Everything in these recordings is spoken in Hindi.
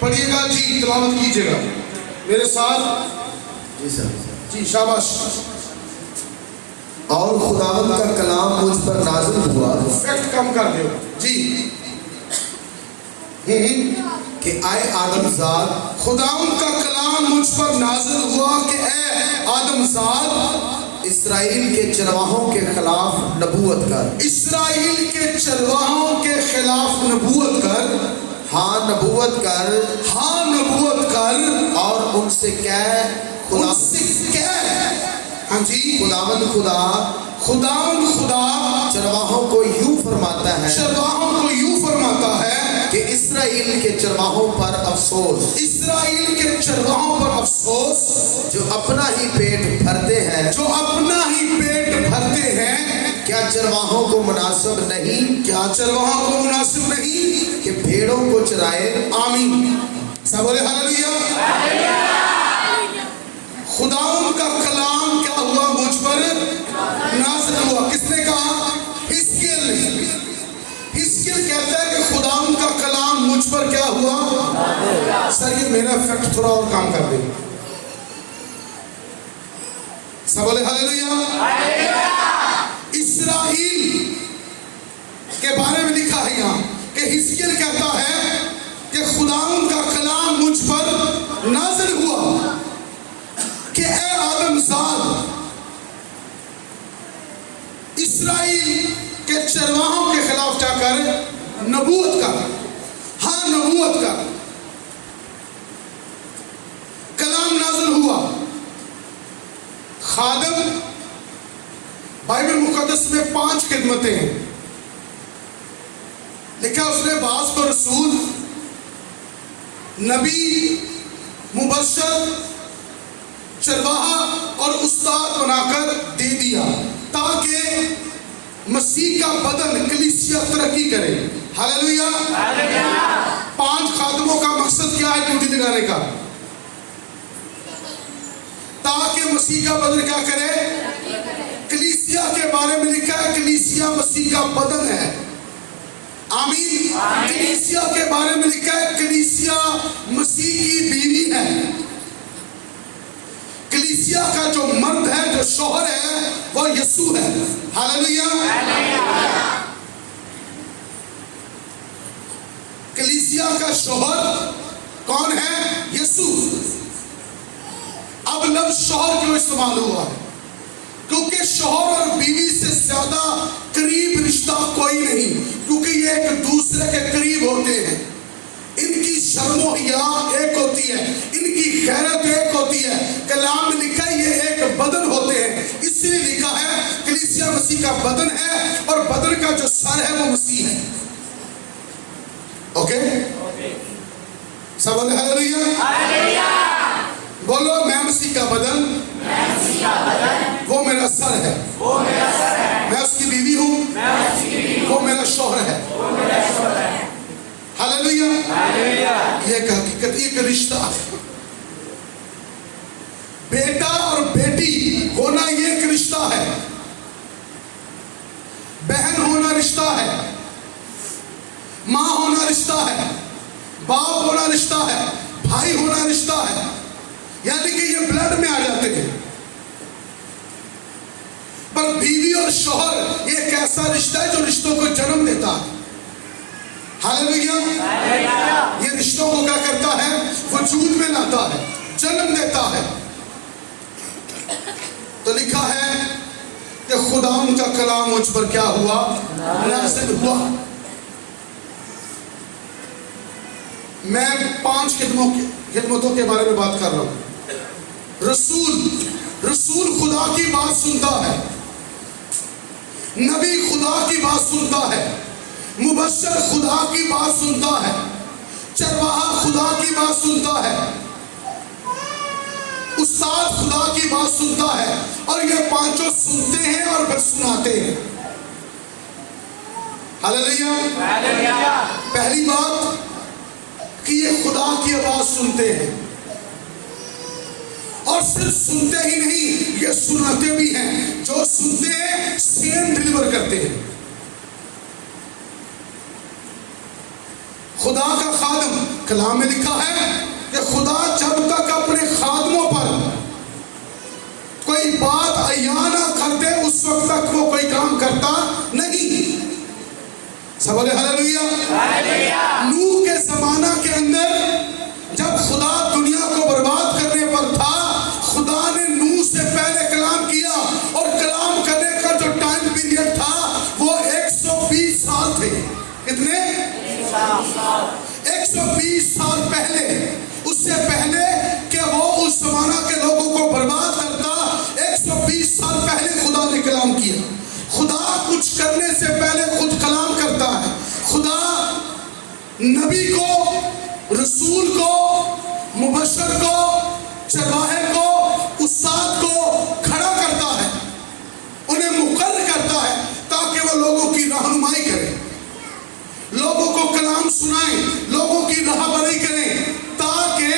पढ़िएगा जी, तिलावत कीजिएगा मेरे साथ। जी सर। जी शाबाश। और खुदावंद का कलाम मुझ पर नाज़िल हुआ। इफेक्ट कम कर दो जी। कि आए आदमजाद, खुदावंद का कलाम मुझ पर नाज़िल हुआ कि ए आदमजाद, इस्राएल के चरवाहों के खिलाफ नबूवत कर। इस्राएल के चरवाहों के खिलाफ नबूवत कर। हाँ नबूवत कर, हाँ नबूवत कर। और उनसे कह, खुदा उनसे कह, हाँ जी, खुदावंद खुदा, खुदावंद खुदा चरवाहों को यूं फरमाता है, चरवाहों को यूं फरमाता है कि इस्राएल के चरवाहों पर अफसोस, इस्राएल के चरवाहों पर अफसोस, जो अपना ही पेट भरते हैं, जो अपना ही पेट भरते हैं। क्या चरवाहों को मुनासिब नहीं, क्या चरवाहों को मुनासिब नहीं कि भेड़ों को चराए। आमीन। सब बोले हालेलुया। खुदावंद का कलाम क्या हुआ, मुझ पर नाज़िल हुआ। किसने कहा? हिजकिय्याह ने। हिजकिय्याह कहता है कि खुदावंद का कलाम मुझ पर क्या हुआ। सर ये मेरा इफेक्ट थोड़ा और काम कर दे। सब बोले हालेलुया। इस्राएल के बारे में लिखा है यहाँ कि हिजकिय्याह कहता है कि खुदावंद का कलाम मुझ पर नाज़िल हुआ कि ए आदमजाद, इस्राएल के चरवाहों के खिलाफ क्या कर, नबूवत कर। हाँ नबूवत कर। कलाम नाज़िल हुआ। खादम, बाइबल मुकद्दस में 5 खिदमतें हैं। लिखा उसने बास को रसूल, नबी, मुबश्शिर, चरवाहा और उस्ताद बनाकर दे दिया ताकि मसीह का बदन कलीसिया तरक्की करे। हालेलुया। 5 खादमों का मकसद क्या है ड्यूटी लगाने का? ताकि मसीह का बदन क्या करे, कलीसिया के बारे में लिखा है कलीसिया मसीह का बदन है। आमीन। कलीसिया के बारे में लिखा है कलीसिया मसीह की बीवी है। कलीसिया का जो मर्द है, जो शोहर है, वो यीशु है। हालेलुया। कलीसिया का शोहर कौन है? यीशु। अब लफ्ज शोहर क्यों इस्तेमाल हुआ है? क्योंकि शोहर और बीवी से ज्यादा करीब रिश्ता कोई नहीं, क्योंकि ये एक दूसरे के करीब होते हैं। इनकी शर्मो हिया एक होती है, इनकी गैरत एक होती है। कलाम में लिखा है ये एक बदन होते हैं। इसलिए लिखा है कलीसिया मसीह का बदन है और बदन का जो सर है वो मसीह है। ओके, सब बोले हालेलुया। बोलो मैं मसीह का बदन, वो मेरा सर है, मैं उसकी बीवी हूँ, वो मेरा शौहर है। हालेलुया। ये एक हकीकत, एक रिश्ता। बेटा और बेटी होना ये एक रिश्ता है। बहन होना रिश्ता है। माँ होना रिश्ता है। बाप होना रिश्ता है। भाई होना रिश्ता है। यानी कि ये ब्लड में आ जाते हैं। पर बीवी और शौहर ये एक ऐसा रिश्ता है जो रिश्तों को जन्म देता है। हालेलुया। ये रिश्तों को क्या करता है? वजूद में लाता है, जन्म देता है। तो लिखा है कि खुदावंद का कलाम मुझ पर क्या हुआ? नाज़िल हुआ। मैं 5 खिदमतों के बारे में बात कर रहा हूं। रसूल खुदा की बात सुनता है, नबी खुदा की बात सुनता है, मुबश्शिर खुदा की बात सुनता है, चरवाहा खुदा की बात सुनता है, उस्ताद खुदा की बात सुनता है। और ये 5 सुनते हैं और फिर सुनाते हैं। हालेलुया। पहली बात कि ये खुदा की आवाज सुनते हैं, और सिर्फ सुनते ही नहीं, ये सुनाते भी हैं। जो सुनते हैं सेम डिलीवर करते हैं। खुदा का खादम कलाम में लिखा है कि खुदा जब तक अपने खादमों पर कोई बात अया ना कर दे उस वक्त तक वो कोई काम करता नहीं। सब बोले हालेलुया। नूह के जमाना के अंदर जब खुदा दुनिया को बर्बाद करने पर था, खुदा ने नूह से पहले कलाम किया और कलाम करने का जो टाइम पीरियड था वो 120 साल थे। कितने? 120 साल पहले। उससे पहले कि वो उस जमाना के लोगों को बर्बाद करता, 120 साल पहले खुदा ने कलाम किया। खुदा कुछ करने से पहले खुद कलाम करता है। खुदा नबी को, रसूल को, मुबशर को, चरवाहे को, उस्ताद को खड़ा करता है, उन्हें मुकर्रर करता है ताकि वो लोगों की रहनुमाई करें, लोगों को कलाम सुनाएं, लोगों की राहबरी करें, ताकि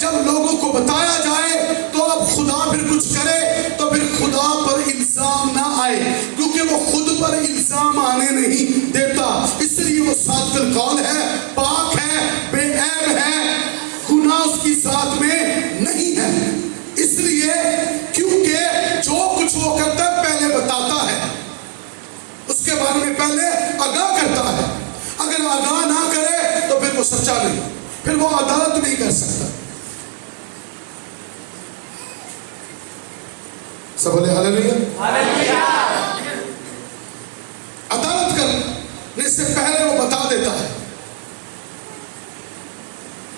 जब लोगों को बताया जाए तो अब खुदा फिर कुछ करे तो फिर खुदा पर इल्जाम ना आए, क्योंकि वो खुद पर इल्जाम आने नहीं देता। इसलिए वो सादिक़ुल कौल है, पाक है, बेऐब है, गुनाह उसकी साथ में नहीं है। इसलिए क्योंकि जो कुछ वो करता है पहले बताता है, उसके बारे में पहले आगाह करता है। अगर आगाह ना करे तो फिर वो सच्चा नहीं, फिर वो अदालत नहीं कर सकता। सब बोले हालेलुया। अदालत करने से पहले वो बता देता है,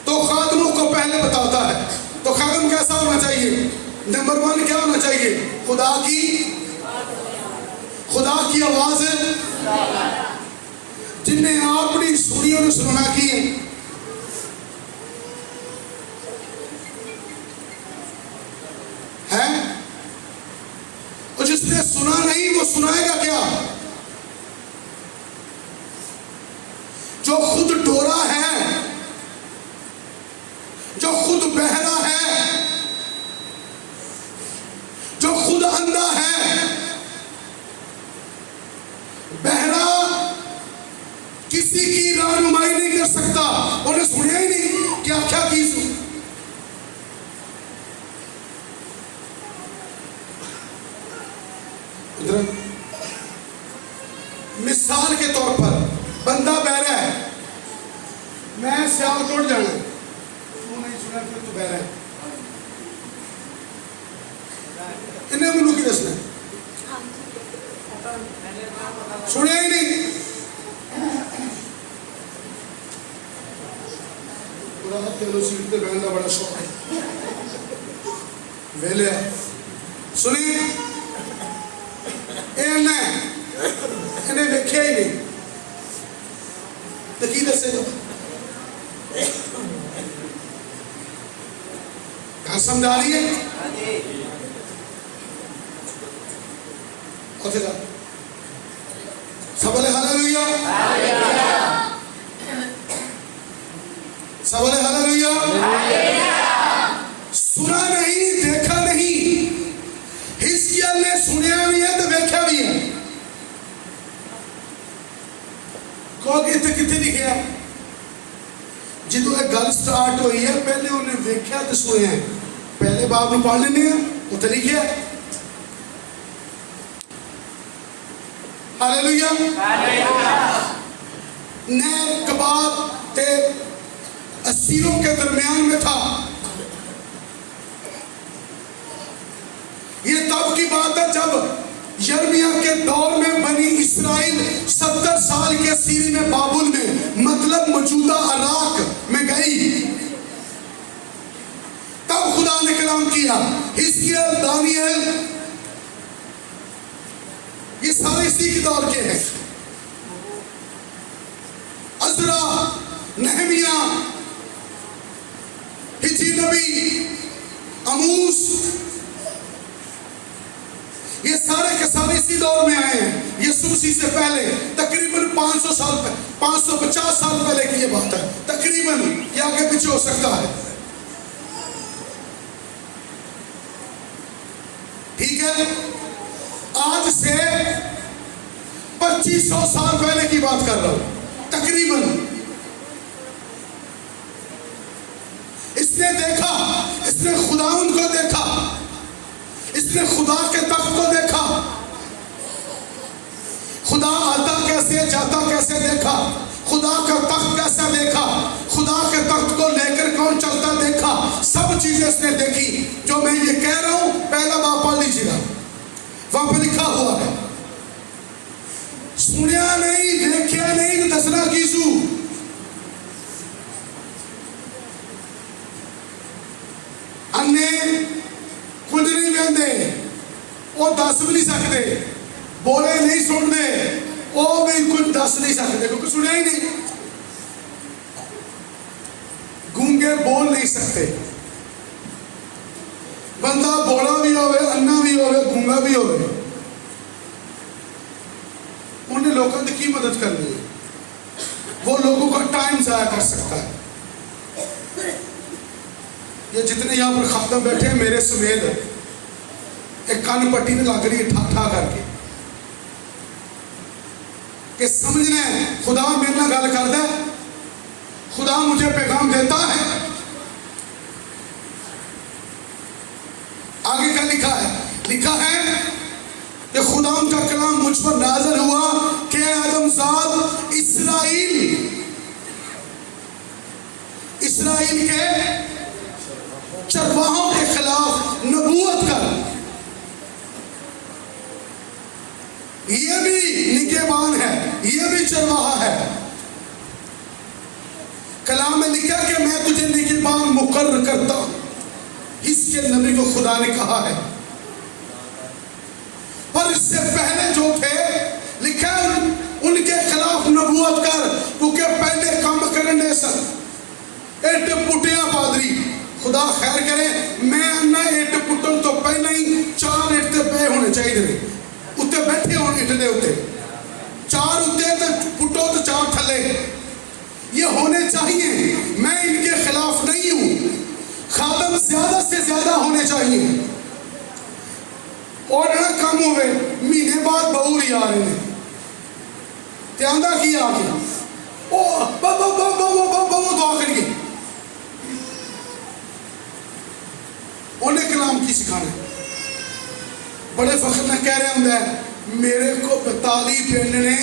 तो खादमों को पहले बताता है। तो खादम कैसा होना चाहिए? नंबर 1 क्या होना चाहिए? खुदा की आवाज जिन्हें आपने सुनी और सुना की है, और जिसने सुना नहीं वो सुनाएगा क्या? जो खुद डोरा है, जो खुद बहरा है, जो खुद अंधा है, बहरा किसी की रहनुमाई नहीं कर सकता। उन्हें सुनिया ही नहीं क्या क्या की। मिसाल के तौर पर बंदा बहरा है, मैं सियालकोट जाना, तू नहीं सुना फिर तू बहरा है, इन्हें मुल्क की दसना सुनिया ही नहीं। सीट पे बैठने का बड़ा शौक है, वेले सुनी इन्हें वेख्या ही नहीं तो की दसेगा? कहां समझ आ रही है? सब बोले हालेलुया। सब बोले हालेलुया। सुना नहीं, देखा नहीं, हिजकिय्याह ने सुनिया भी है तो देखा भी है। कहोगे इतने कितने लिखे? जो एक गल स्टार्ट हुई है पहले उन्हें देखा तो सुने हैं, पहले बाब में पढ़ लेने उतने लिखे। हालेलुया। नैर कबाब ते असीरों के दरमियान में था। ये तब की बात है जब यर्मिया के दौर में बनी इस्राइल 70 साल के सीरी में बाबुल में, मतलब मौजूदा इराक में गई। तब खुदा ने कलाम किया। हिजकिय्याह, दानियल, ये सारे इसी के दौर के हैं। अज़रा, नहमिया, हिजकी नबी, अमूस, ये सारे के सारे इसी दौर में आए हैं। यीशु मसीह से पहले तकरीबन 500 साल, 550 साल पहले की ये बात है। तकरीबन, ये आगे पीछे हो सकता है। ठीक है, आज से 2500 साल पहले की बात कर रहा हूं तकरीबन। इसने देखा, इसने खुदावंद को देखा, इसने खुदा के तख्त को देखा, खुदा आता कैसे जाता कैसे देखा, खुदा का तख्त कैसा देखा, खुदा के तख्त को लेकर कौन चलता देखा, सब चीजें इसने देखी। जो मैं ये कह रहा हूं पहला बाप पढ़ लीजिएगा, वहां पर लिखा हुआ है, सुनिया नहीं देखिया नहीं तो दसना कीसू। अन्ने कुछ नहीं कहते, वो दस भी नहीं सकते, बोले नहीं सुनते, वो भी कुछ दस नहीं सकते क्योंकि सुनिया ही नहीं। गूंगे बोल नहीं सकते, बंदा बोला भी होवे, अन्ना भी होवे, गूंगा भी होवे, उन्हें लोगों की मदद करनी है, वो लोगों का टाइम जाया कर सकता है। ये जितने यहाँ पर खादम बैठे हैं मेरे समेत, एक कान पट्टी में लग रही है ठा ठा करके कि समझना है खुदा मेरे नाल गल करदा है, खुदा मुझे पैगाम देता है। आगे क्या लिखा है? लिखा है कि खुदा का कलाम मुझ पर नाज़िल हुआ कि आदमजाद इस्राएल के चरवाहों के खिलाफ नबूवत कर। ये भी निगहबान है, ये भी चरवाहा है। कलाम में लिखा कि मैं तुझे निगहबान मुकर्रर करता हूं, इसके नबी को खुदा ने कहा है। पर इससे पहले जो थे लिखा उनके खिलाफ नबूवत कर, क्योंकि पहले काम करने सर एट पुटिया पादरी, खुदा खैर करे, मैं अन्ना एट पुटन तो पहले ही 4 इट पे होने चाहिए, उत्ते बैठे होने इट दे उत्ते 4 उत्ते तो पुटो तो 4 थले, ये होने चाहिए। मैं इनके खिलाफ नहीं हूं, खादम ज्यादा से ज्यादा होने चाहिए। और ना कम होवे, महीने बाद बहुर ही आ रहे हैं, त्यांदा की आ गया ओ बहु दुआ करिए। उन्हें कलाम की सिखाना, बड़े फख्र ने कह रहे होंगे मेरे को 42 पिंड ने,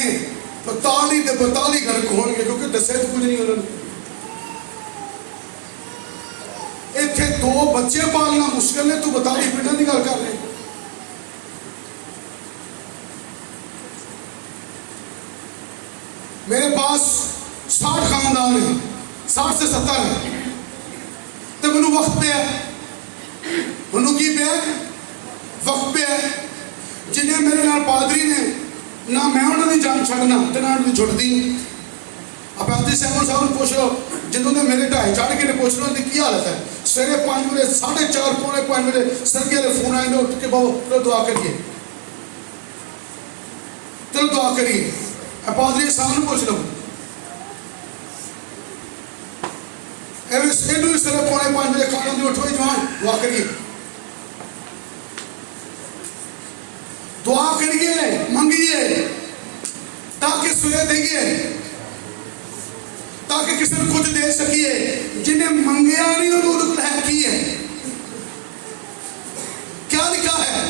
42 के 42 घर होंगे, क्योंकि दसे तो कुछ नहीं उन्होंने। इतने 2 बच्चे पालना मुश्किल है, तू 42 पिंडों की गल कर रहे। मेरे पास 60 खानदान है, 60 से 70 है, तो मैनू वक्त पे है, मैनू की पे है, वक्त पे है। जिन्हें मेरे नाल पादरी ने ना मैं उन्होंने जान छड़ना तो ना उन्होंने छुड़ती। अब आदि साहब ने पूछ लो, जिन्होंने मेरे ढाई चढ़ के पूछ लो की हालत है, सवेरे 5 बजे 4:30 पौने 5 बजे सरगे वाले फोन आए, उठ के बहु दुआ करिए, चलो दुआ करिए। पादरी साहब ने पूछ लो, सवेरे पौने 5 बजे खाना दी उठो जवान दुआ करिए, दुआ करिए, मंगिए, ताकि सुने देंगे, ताकि किसी को कुछ दे सकिए। जिन्हें मंगया नहीं उन्होंने है की है। क्या लिखा है?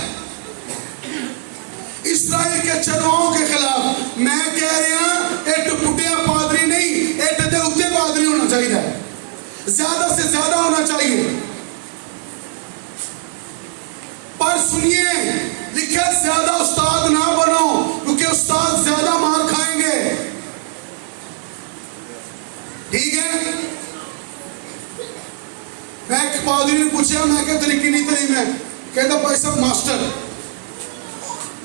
इस्राएल के चरवाहों के खिलाफ मैं कह रहा, एक पुटिया पादरी नहीं, एक दे उत्ते पादरी होना चाहिए, ज्यादा से ज्यादा होना चाहिए। पर सुनिए, लिखा ज्यादा उस्ताद ना बनो, क्योंकि उस्ताद ज्यादा मार खाएंगे, ठीक है। मैं एक पादरी ने पूछा, मैं क्या तरीके नहीं तरी, मैं कहता भाई साहब मास्टर,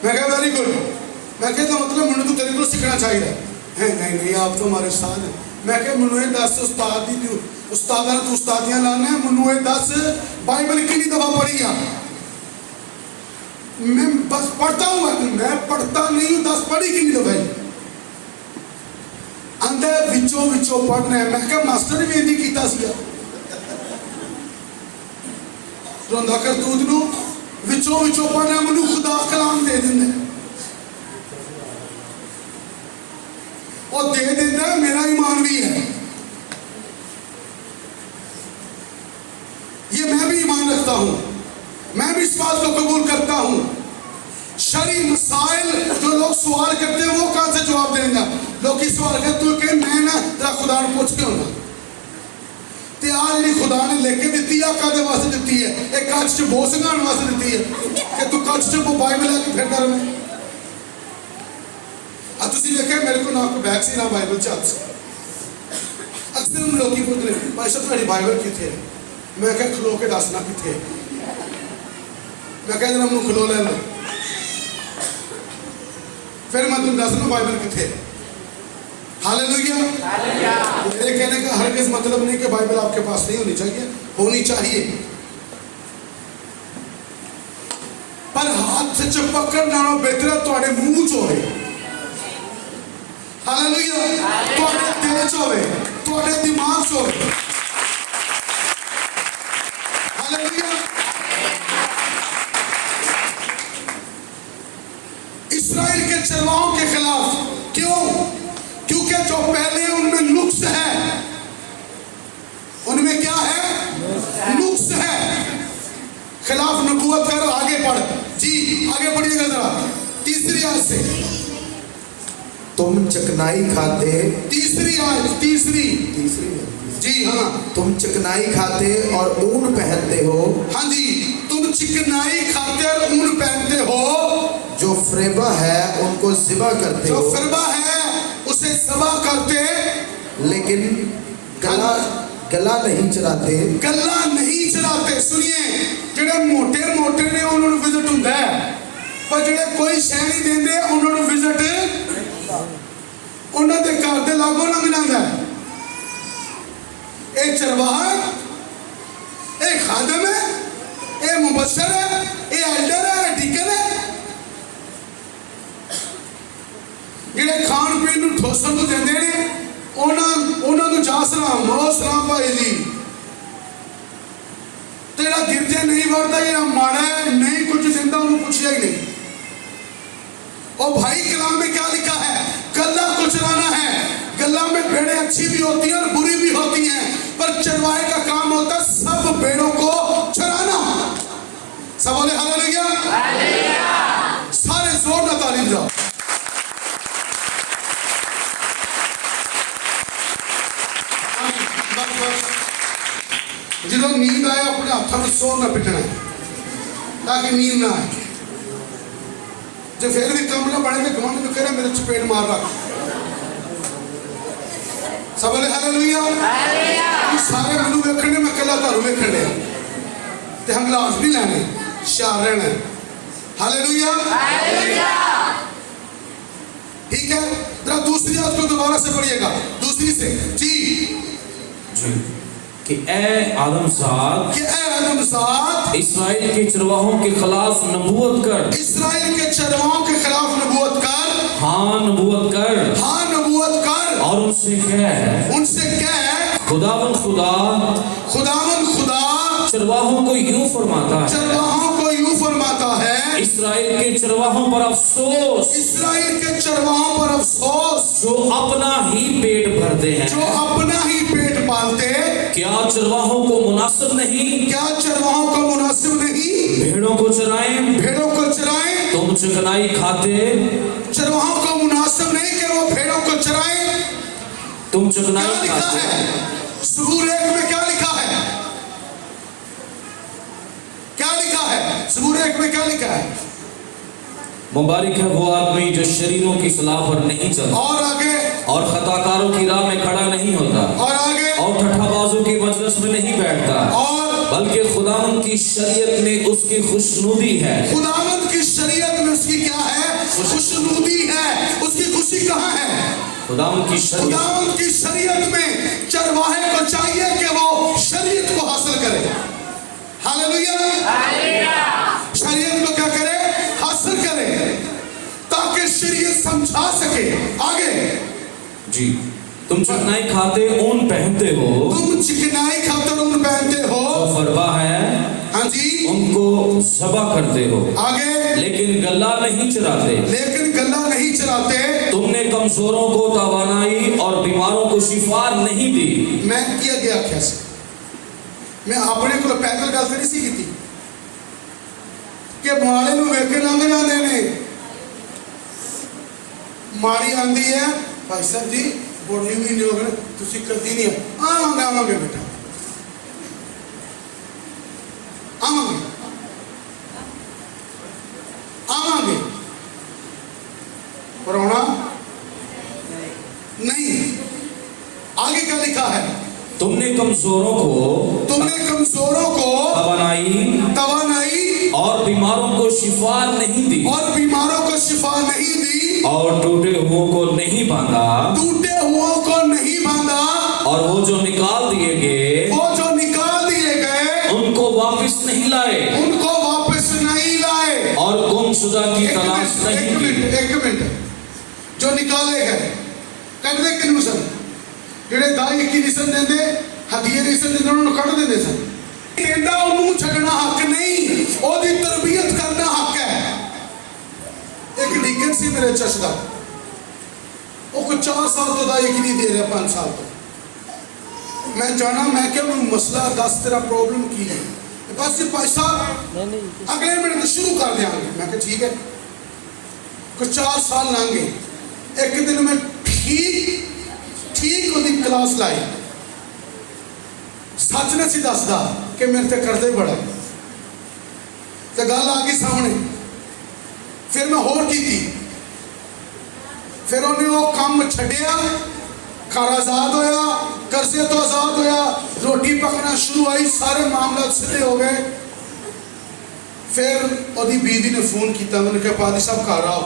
मैं कहा वेरी गुड, मैं कहता मतलब मुझे तो तेरे को सीखना चाहिए है। नहीं नहीं आप तो हमारे उस्ताद हैं। मैं क्या मुझे 10 उस्ताद दी उस्ताद तू उस्तादियां लाना है, मुझे 10 बाइबल कितनी दफा पढ़ी है, मैं बस पढ़ता हूँ, मैं पढ़ता नहीं हूँ, 10 पढ़ी कितनी दफा अंदर विचों विचों पढ़ना है। मैं क्या मास्टर ने भी इंदी कीता सी रोंदा करतूत नूं विचों विचों पढ़ना, मैनू खुदा कलाम दे देंदा, और दे देंदा मेरा ईमान भी है। ये मैं भी ईमान रखता हूं, मैं भी इस बात को कबूल करता हूं। शरी मसाइल जो लोग सवाल करते हैं वो कहां से जवाब देंगे? लोग की सवाल करते तू कहे मैं ना तेरा खुदा ने पूछ के होना ते आ जी खुदा ने लेके दी है कादे वास्ते दी है? एक कच च बो संघाने वास्ते दी है कि तू कच च वो बाइबल लेके फिरदा रहे। अब तुसी देखे मेरे को ना कोई बैग सी ना बाइबल चल सी। अक्सर हम लोग की पुछदे भाई साहब तुम्हारी बाइबल किथे है? मैं कह खलो के दसना किथे। मैं कह जरा मैं खलो ले लो फिर मैं तुम दसना बाइबल किथे। हालेलुया। मेरे कहने का हरगिज़ मतलब नहीं कि बाइबल आपके पास नहीं होनी चाहिए, होनी चाहिए, पर हाथ च पकड़ नालों बेहतर है तुहाडे मुंह च होवे। हालेलुया। तुहाडे दिल च होवे, तुहाडे दिमाग च होवे। हालेलुया। इस्राएल के चरवाहों के खिलाफ क्यों? क्योंकि जो पहले उनमें नुक्स है, उनमें क्या है? नुक्स है। खिलाफ नबूवत कर आगे बढ़ जी, आगे बढ़िएगा जरा। तीसरी आयत से, तुम चिकनाई खाते, तीसरी आयत, तीसरी जी हाँ, तुम चिकनाई खाते और ऊन पहनते हो। हाँ जी, तुम चिकनाई खाते और ऊन पहनते हो। जो फ्रेबा है उनको ज़िबा करते जो हो, फिरबा है उसे ज़बा करते, लेकिन गला नहीं चराते। गला नहीं चलाते। सुनिए, जेडे मोटे मोटे ने उन्होंने विजिट होता है, पर जेडे कोई शह नहीं देंगे उन्होंने विजिट उन्होंने घर के लागों लंघ जाता है। ये चरवाहा, ये खादम है, ये मुबशर है, ये एल्डर है, डीकन है। जेडे खान पीन नूं ठोसन नूं देंदे ने उन्हां नूं जा सलाम, ओ सलाम भाई जी। तेरा गिरजे नहीं बढ़ता, ये माड़ा है, नहीं कुछ जिंदा उन्हें पूछा ही नहीं। और भाई कलाम में क्या लिखा है? गल्ला को चलाना है। गल्ला में भेड़ें अच्छी भी होती हैं और बुरी भी होती हैं, पर चरवाहे का काम होता है सब भेड़ों को चराना। सब बोले हालेलुया। सारे जोर ना तालीम जाओ। जो नींद आए अपने हाथों में सो ना पिटना ताकि नींद ना आए। जो फिर भी कम ना बढ़े तो गवान में करे मेरे चपेट मार रहा। सब बोले हालेलुया। सारे मनु वेखने मैं कला तारू वेखने ते हम ग्लास नहीं लेने, शार रहना। हालेलुया। ठीक है, जरा दूसरी बात को दोबारा से पढ़िएगा, दूसरी से जी कि ए आदमजाद, इस्राएल के चरवाहों के खिलाफ नबूवत कर। इस्राएल के चरवाहों के खिलाफ नबूवत कर। हाँ नबूवत कर। हाँ नबूवत कर। और उनसे कह, उनसे कह, खुदावन खुदा, खुदावन खुदा चरवाहों को यूं फरमाता है, चरवाहों को यूं फरमाता है, इस्राएल के चरवाहों पर अफसोस, इस्राएल के चरवाहों पर अफसोस, जो अपना ही पेट भरते हैं, जो अपना ही पेट पालते। क्या चरवाहों को मुनासिब नहीं, क्या चरवाहों को मुनासिब नहीं भेड़ों को चराएं, भेड़ों को चराएं। तुम चिकनाई खाते, चरवाहों को मुनासिब नहीं कि वो भेड़ों को चराएं। तुम क्या चिकनाई लिखा खाते। है ज़बूर 1 में? क्या लिखा है? क्या लिखा है ज़बूर 1 में? क्या लिखा है? मुबारक है वो आदमी जो शरीरों की सलाह पर नहीं चलता और आगे, और खताकारों की राह में खड़ा नहीं होता और आगे, और ठट्ठाबाजों की मजलिस में नहीं बैठता, और बल्कि खुदावंद की शरीयत में उसकी खुशनुदी है। खुदावंद की शरीयत में उसकी क्या है? खुशनुदी है। उसकी खुशी कहाँ है? खुदावंद की शरीयत, खुदावंद की शरीयत में चरवाहे को चाहिए कि वो शरीयत को हासिल करे। हालेलुया। शरीयत को क्या करे? हासिल करे, ताकि शरीयत समझा सके। आगे जी तुम चिकनाई खाते ऊन पहनते हो, तुम चिकनाई खाते ऊन पहनते हो, जो फरबा है हाँ जी, उनको ज़बा करते हो, आगे, लेकिन गला नहीं चराते। लेकिन गला नहीं चराते। तुमने कमजोरों को तवानाई और बीमारों को शिफा नहीं दी। मैं किया गया कैसे? मैं अपने को पैदल गल तो नहीं सी की कि माड़े नूं वेख के लंघ जाते हैं। माड़ी आंदी है भाई साहब जी बोली भी नहीं होगी तुसी करती नहीं है आवांगे आवांगे बेटा आवांगे आवांगे पर होना नहीं। आगे क्या लिखा है? तुमने कमजोरों को तवानाई और बीमारों को शिफा नहीं दी और टूटे हुओं को नहीं बांधा और वो जो निकाल दिए गए उनको वापस नहीं लाए और गुमशुदा की तलाश नहीं की। एक मिनट जो निकाले गए कटदे किनू सन जेड़े दाई की निसन देंदे हदिये निसन देंदे उन्होंने कट देंदे सन। कहंदा ओनू छड़ना हक नहीं ओदी तरबियत करना हक है। एक डीकन सी मेरे चर्च दा वो को 4 साल तो दाई की नहीं दे रहा 5 साल तो मैं जाना मैं क्या मसला दस तेरा प्रॉब्लम की है बस ये पैसा अगले मिनट शुरू कर देंगे। मैं कहा ठीक है कुछ 4 साल लंघे एक दिन में ठीक ओदी क्लास लाई सच ने सी दसदा कि मेरे ते करदे बड़ा तो गल आ गई सामने। फिर मैं होर की फिर उन्हें वो काम छड़िया घर आजाद होया कर्जे तो आजाद होया रोटी पकना शुरू आई सारे मामला सीधे हो गए। फिर ओदी बीवी ने फोन किया मैंने कहा पादी साहब घर आओ।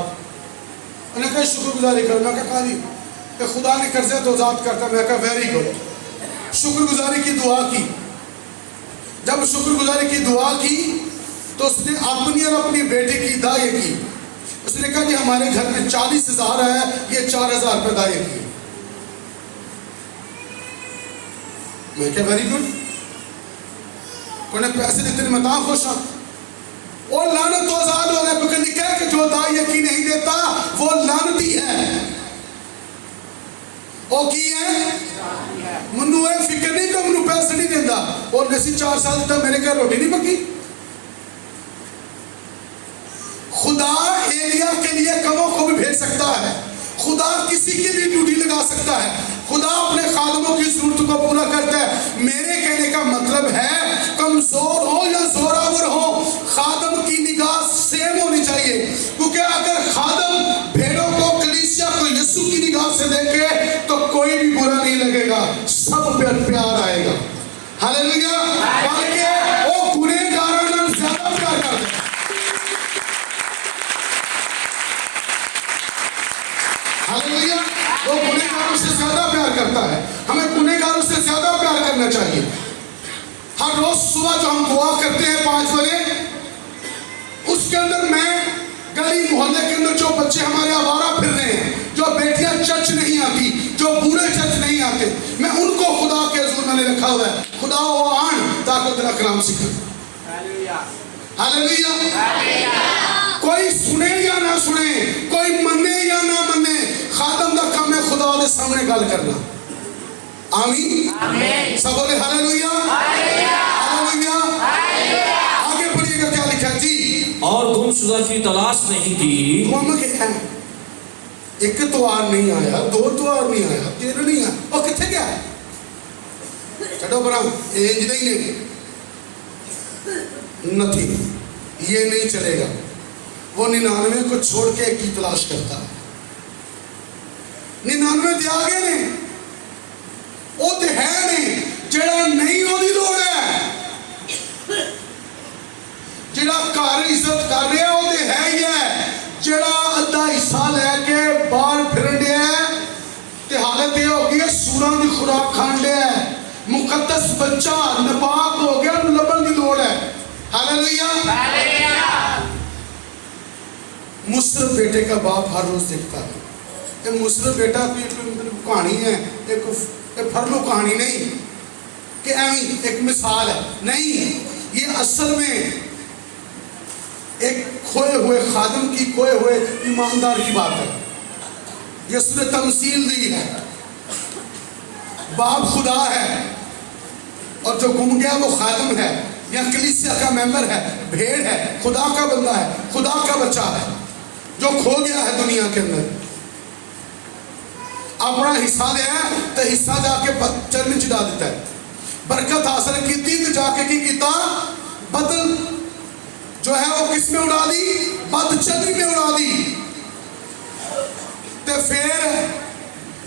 उन्हें कहा शुक्रगुजारी कर। मैं कहा कि खुदा ने कर्जे तो आजाद करता। मैं कहा वेरी गुड। शुक्रगुजारी की दुआ की। जब शुक्रगुजारी की दुआ की तो उसने अपनी और अपनी बेटे की दाई की। उसने कहा कि हमारे घर में 40,000 है ये 4,000 रुपये दाई की। मैं क्या वेरी गुड उन्हें पैसे देते मैं ता खुश हाँ। और लानत तो आजाद हो गया क्योंकि लिखा है कि जो दाई की नहीं देता वो लानती है। ओ की है मनु ये फिक्र नहीं कि मनु पैसे नहीं देता और नसी 4 साल तक मेरे घर रोटी नहीं पकी। खुदा एलिया के लिए कमों को भी भेज सकता है। खुदा किसी की भी ड्यूटी लगा सकता है। खुदा अपने खादमों की जरूरत को पूरा करता है। मेरे कहने का मतलब है कमजोर हो या जोरावर हो खादम की निगाह सेम होनी चाहिए। क्योंकि अगर खादम भेड़ों को कलीसिया को यीशु की निगाह से देखे तो कोई भी बुरा नहीं लगेगा सब पे प्यार आएगा। हालेलुया। बल्कि वो गुनहगारों से ज्यादा प्यार करता है। हालेलुया। वो गुनहगारों से ज्यादा प्यार करता है। हमें गुनहगारों से ज्यादा प्यार करना चाहिए। हर रोज सुबह जो हम दुआ करते हैं 5 बजे उसके अंदर मैं गली मोहल्ले के अंदर जो बच्चे हमारे आवारा फिर रहे हैं जो बेटियां चर्च नहीं आती जो बूढ़े चर्च नहीं आते मैं उनको खुदा के हुजूर मैंने रखा हुआ है। खुदा वो आन ताकि तेरा कलाम सीखे। हालेलुया। कोई सुने या ना सुने कोई मने या ना मने खादम का काम है खुदा के सामने गल करना। आमीन। सब बोले हालेलुया। हालेलुया। आगे पढ़िएगा क्या लिखा जी। और गुमशुदा की तलाश नहीं की। एक त्योहार नहीं आया 2 त्योहार नहीं आया 3 नहीं आया और कितने गया चलो बरा एज नहीं नहीं ये नहीं चलेगा। वो 99 को छोड़ के एक की तलाश करता है। 99 ते आ गए ने वो ते है नहीं जेड़ा नहीं ओदी लोड़ है जेड़ा घर इज्जत कर रहा वो ते है ही है जेड़ा अद्धा हिस्सा लेके बाहर फिरन दिया ते हालत ये हो गई है सूरां दी खुराक खान दिया मुकद्दस बच्चा नापाक हो गया लबन दी लोड़ है। हालेलुया। मुसरफ बेटे का बाप हर रोज देखता है। ये मुसरफ बेटा की कहानी है एक फर्लो कहानी नहीं कि एवं एक मिसाल है नहीं ये असल में एक खोए हुए खादम की खोए हुए ईमानदार की बात है। ये उसने तमसील दी है। बाप खुदा है और जो गुम गया वो खादिम है या कलीसिया का मेंबर है, भेड़ है, खुदा का बंदा है, खुदा का बच्चा है, जो खो गया है दुनिया के अंदर। अपना हिस्सा लिया तो हिस्सा जाके चरण चढ़ा देता है। बरकत हासिल की थी तो जाके की किता बदल जो है वो किस में उड़ा दी, बद चंद्र में उड़ा दी। ते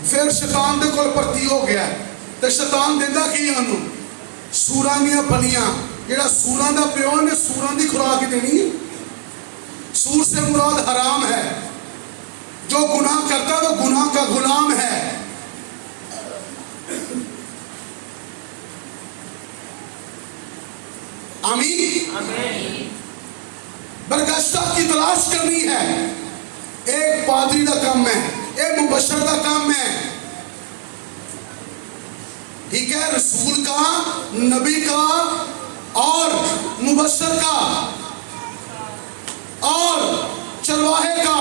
फिर शैतान दे कोल भर्ती हो गया। ते शैतान देंदा की उन्होंने सूरां दियां बलियां, जेड़ा सूरां दा प्यो ने सूरां दी खुराक देनी है। सूर से मुराद हराम है, जो गुनाह करता है वो गुनाह का गुलाम है। आमीन। बरकश्ता की तलाश करनी है, एक पादरी का काम है, एक मुबशर का काम है, ठीक है, रसूल का, नबी का और मुबशर का और चरवाहे का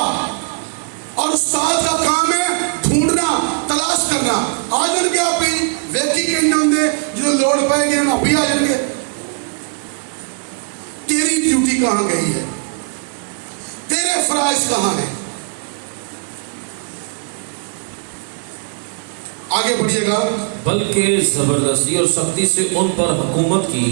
और उस्ताद का काम है ढूंढना, तलाश करना। आ जाएंगे आप ही वेखी कहना होंगे जो लोड़ पाएगी ना भी आ जाएंगे। तेरी ड्यूटी कहां गई है, तेरे फराइज कहां है? आगे बढ़िएगा। बल्कि जबरदस्ती और सख्ती से उन पर हुकूमत की।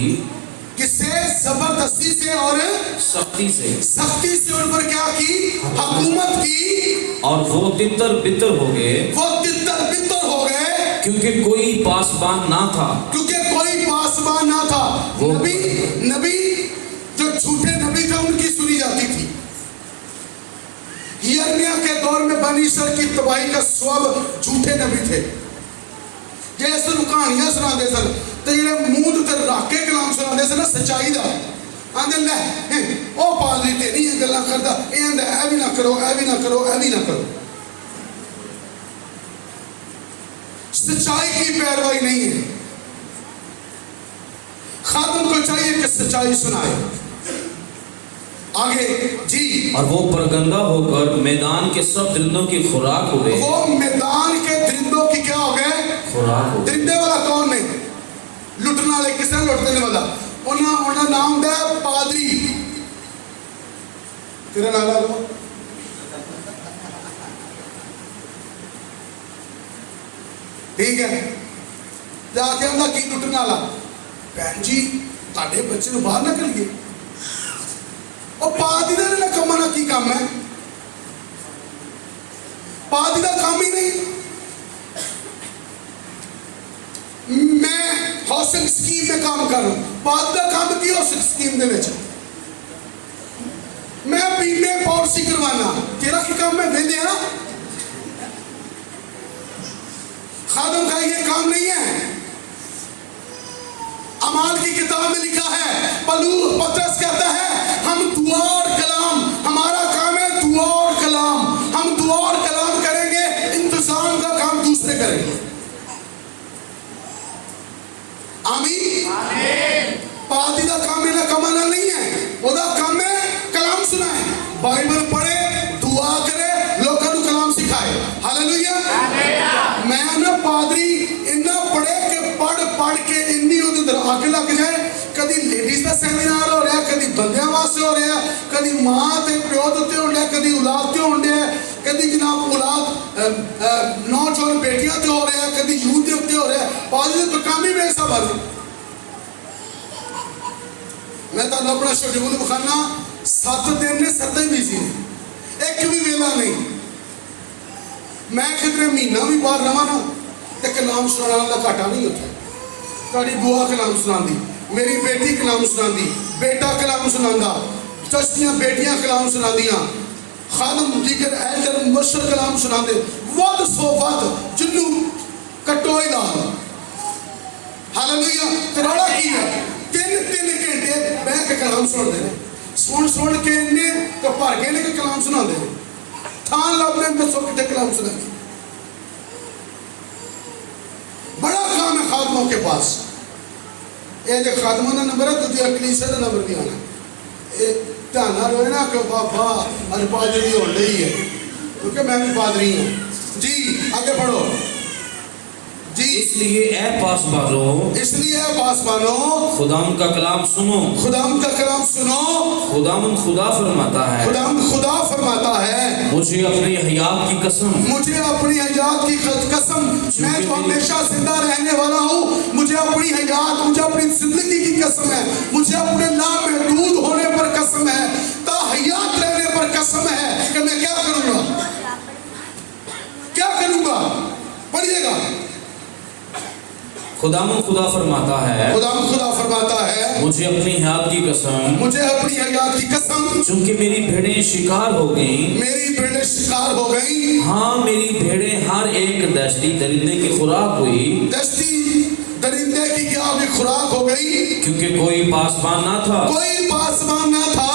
किससे? जबरदस्ती से और सख्ती से। सख्ती से उन पर क्या की? हुकूमत की। और वो तितर बितर हो गए, वो तितर बितर हो गए, क्योंकि कोई पासबान ना था, क्योंकि कोई पासबान ना था। नबी जो झूठे नबी थे उनकी सुनी जाती थी। यिर्मयाह के दौर में बनी इसराइल की तबाही का सबब झूठे नबी थे। जैसे कहानियां सुनाते सन तो जेडे मुंह ते रख के कलाम सुनाते सन सच्चाई दा, आंदे ले ओ पादरी ते नहीं गल्लां करदा, ए आंदा ए भी ना करो, ए भी ना करो, ए भी ना करो। सच्चाई की पैरवाई नहीं है। खादिम को चाहिए कि सच्चाई सुनाए। आगे जी। और वो परगंदा होकर मैदान के सब दरिंदों की खुराक हो गए। वो मैदान के दरिंदों की क्या हो गए? खुराक हो गए। दरिंदे वाला कौन है? लुटने वाले, किसने लुट देने वाला? उन्होंने नाम दिया पादरी। तेरा नाम लो। ठीक है, जाके उन्हें की लुटने वाला, भैन जी ताड़े बच्चे को बाहर निकल गए। और पादरी ने कमा ना की काम है? पादरी का काम ही नहीं। मैं हाउसिंग स्कीम में काम कर रहा हूं, पादरी का काम की हाउसिंग स्कीम दे विच मैं बीमे पॉलिसी करवाना, तेरा की काम मैं वेले ना। खादिम का ये काम नहीं है। अमाल की किताब में लिखा है, पतरस कहता है हम दुआ और कलाम, हमारा काम है दुआ और कलाम, हम दुआ और कलाम करेंगे, इंतजाम का काम दूसरे करेंगे। आमीन। पादरी का काम मेरा कमाना नहीं है, ओदा काम है कलाम सुनाए, बाइबल पढ़े, दुआ करे, लोगों को कलाम सिखाए। हालेलुया। मैं ना पादरी इन्ना पढ़े कि पढ़ के इन्नी उधर आगे लग जाए। कभी लेडीज का सेमिनार हो रहा, कभी बंदियां वास्ते हो रहा, कभी मां ते प्यो ते हो रहा, कभी औलाद ते हो रहा, कभी जनाब औलाद नौजवान बेटियां ते हो रहा, कभी यूथ ते हो रहा। पादरी तो काम ही वैसा बन। मैं तो अपना शेड्यूल विखाना, 7 दिन ने 7 ही बिजी ने, एक भी वेला नहीं। मैं कितने महीना भी बाहर रहा ना तो कलाम सुनाने का घाटा नहीं होता। ताड़ी बुआ कलाम सुनाती, मेरी बेटी कलाम सुनाती, बेटा कलाम सुनाता, चश्तियां बेटियां कलाम सुनादियां, खादिम दीगर एल्डर मुबशर कलाम सुनाते। वध सो वध जिन्नू कटो ही ला। हालेलुया। तराड़ा की है 3 घंटे बह के कलाम सुनते हैं, सुन के इन्ने तो भर गए ने कलाम सुनाते हैं। थान लभने दसो कितने कलाम सुनाते। बड़ा काम है खादमों के पास। ये जो खादमों का नंबर है, तुझे कलीसिया का नंबर भी आना। ध्यान रहे ना कि बाबा अरे पादरी हो रही है, क्योंकि मैं भी पादरी हूँ जी। आगे बढ़ो जी। इसलिए ए पासबानों, इसलिए पासवानों खुदाम का कलाम सुनो। खुदाम का कलाम सुनो। खुदाम खुदा फरमाता है, खुदाम खुदा फरमाता है, मुझे अपनी हयात की कसम, मुझे अपनी हयात की कसम, मैं जो हमेशा जिंदा रहने वाला हूँ, मुझे अपनी हयात, मुझे अपनी जिंदगी की कसम है, मुझे अपने लाभ में दूध होने पर कसम है, ता हयात रहने पर कसम है कि मैं क्या करूंगा, क्या करूंगा। पढ़िएगा। खुदाम खुदा फरमाता है, खुदाम खुदा फरमाता है, मुझे अपनी हयात की कसम, मुझे अपनी हयात की कसम, चूंकि मेरी भेड़ें शिकार हो गई, मेरी भेड़ें शिकार हो गई। हाँ मेरी भेड़ें हर एक दहशती दरिंदे की खुराक हुई, दस्ती दरिंदे की क्या भी खुराक हो गई, क्योंकि कोई पासबान ना था। कोई पासवान ना था।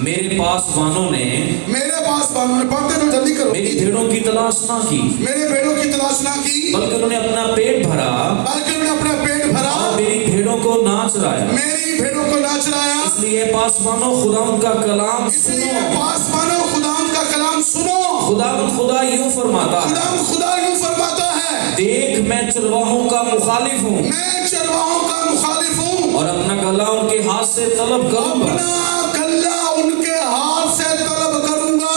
मेरे पासबानों ने, मेरे पासवानों ने, पढ़ते तो जल्दी करो, मेरी भेड़ों की तलाश ना की, मेरे भेड़ों की तलाश ना की, बल्कि उन्होंने अपना पेट भरा बल्कि उन्होंने अपना पेट भरा, और मेरी भेड़ों को नाच चराया। मेरी भेड़ों को ना चराया। इसलिए पासबानों खुदा का कलाम इसलिए सुनो। पासवानों खुदाम का कलाम सुनो। खुदा यूं फरमाता है, खुदाम खुदा यूं फरमाता है, देख मैं चरवाहों का मुखालिफ हूँ मैं चरवाहों का मुखालिफ हूँ और अपना गला उनके हाथ से तलब करूंगा अपना गला उनके हाथ से तलब करूंगा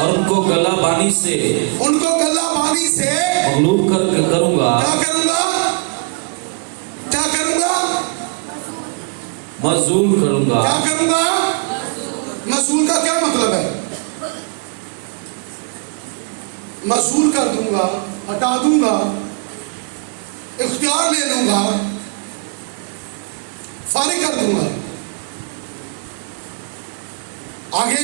और उनको गला बानी से, उनको गला बानी से मगलूब करूंगा। क्या करूंगा, क्या करूंगा, मजूल करूंगा। क्या करूंगा। मसूल का क्या मतलब है, मसूल कर दूंगा, हटा दूंगा, इख्तियार ले लूंगा, फारिग कर दूंगा। आगे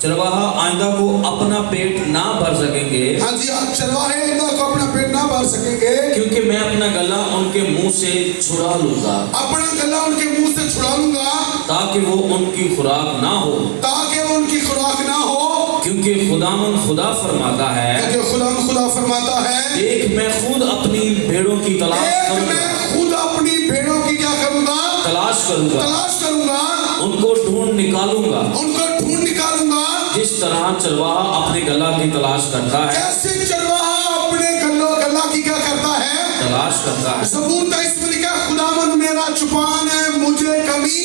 चरवाहा आइंदा को अपना पेट ना भर सकेंगे, हाँ जी, आप चरवाहे आइंदा को अपना पेट ना भर सकेंगे, क्योंकि मैं अपना गला उनके मुंह से छुड़ा लूंगा, अपना गला उनके मुंह से छुड़ा लूंगा, ताकि वो उनकी खुराक ना हो, ताकि वो उनकी खुराक ना हो। क्योंकि खुदा फरमाता है, क्योंकि खुदा फरमाता है, देख मैं खुद अपनी भेड़ों की तलाश करूंगा, मैं खुद अपनी भेड़ों की क्या करूंगा, तलाश करूंगा, तलाश करूंगा, उनको ढूंढ निकालूंगा, उनको ढूंढ निकालूंगा। जिस तरह चरवाहा अपने गला की तलाश करता है, कैसे चरवाहा अपने गला की क्या करता है, तलाश करता है। ज़बूर का इसमें लिखा, खुदावंद मेरा चुपान है, मुझे कमी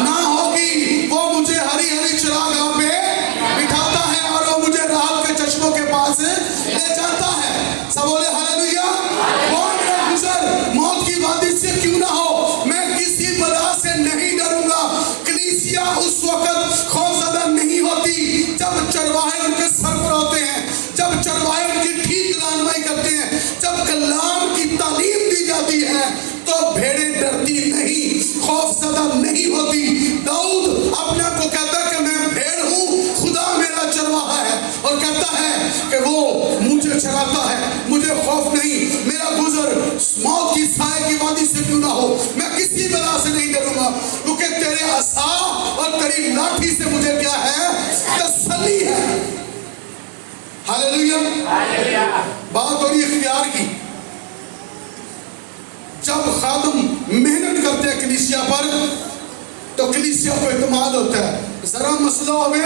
ना होगी, वो मुझे हरी हरी चरागाह पे बिठाता है और वो मुझे राहत के चश्मों के पास ले जाता है। सब बोले हालेलुया। कौन मेरा गुजर मौत की वादी से क्यों ना हो, मैं किसी बला से नहीं डरूंगा। कलीसिया उस वक्त खौफजदा नहीं होती जब चरवाहे उनके सर पर होते हैं, जब चरवाहे उनकी ठीक रहनुमाई करते हैं, जब कलाम की तालीम दी जाती है, तो भेड़ें डरती नहीं, खौफजदा नहीं होती। दाऊद अपने आप को कहता है कि मैं भेड़ हूँ, खुदा मेरा चरवाहा है, और कहता है कि वो मुझे चराता है, मुझे खौफ नहीं, मेरा गुजर मौत की साए की वादी से क्यों ना हो, मैं किसी बला से नहीं डरूंगा, क्योंकि तेरे असा और तेरी लाठी से मुझे क्या है, तसल्ली है। हालेलुया। बात हो रही है इख्तियार की। जब खादम मेहनत करते हैं कलीसिया पर, तो कलीसिया को इत्मीनान होता है। जरा मसला होवे,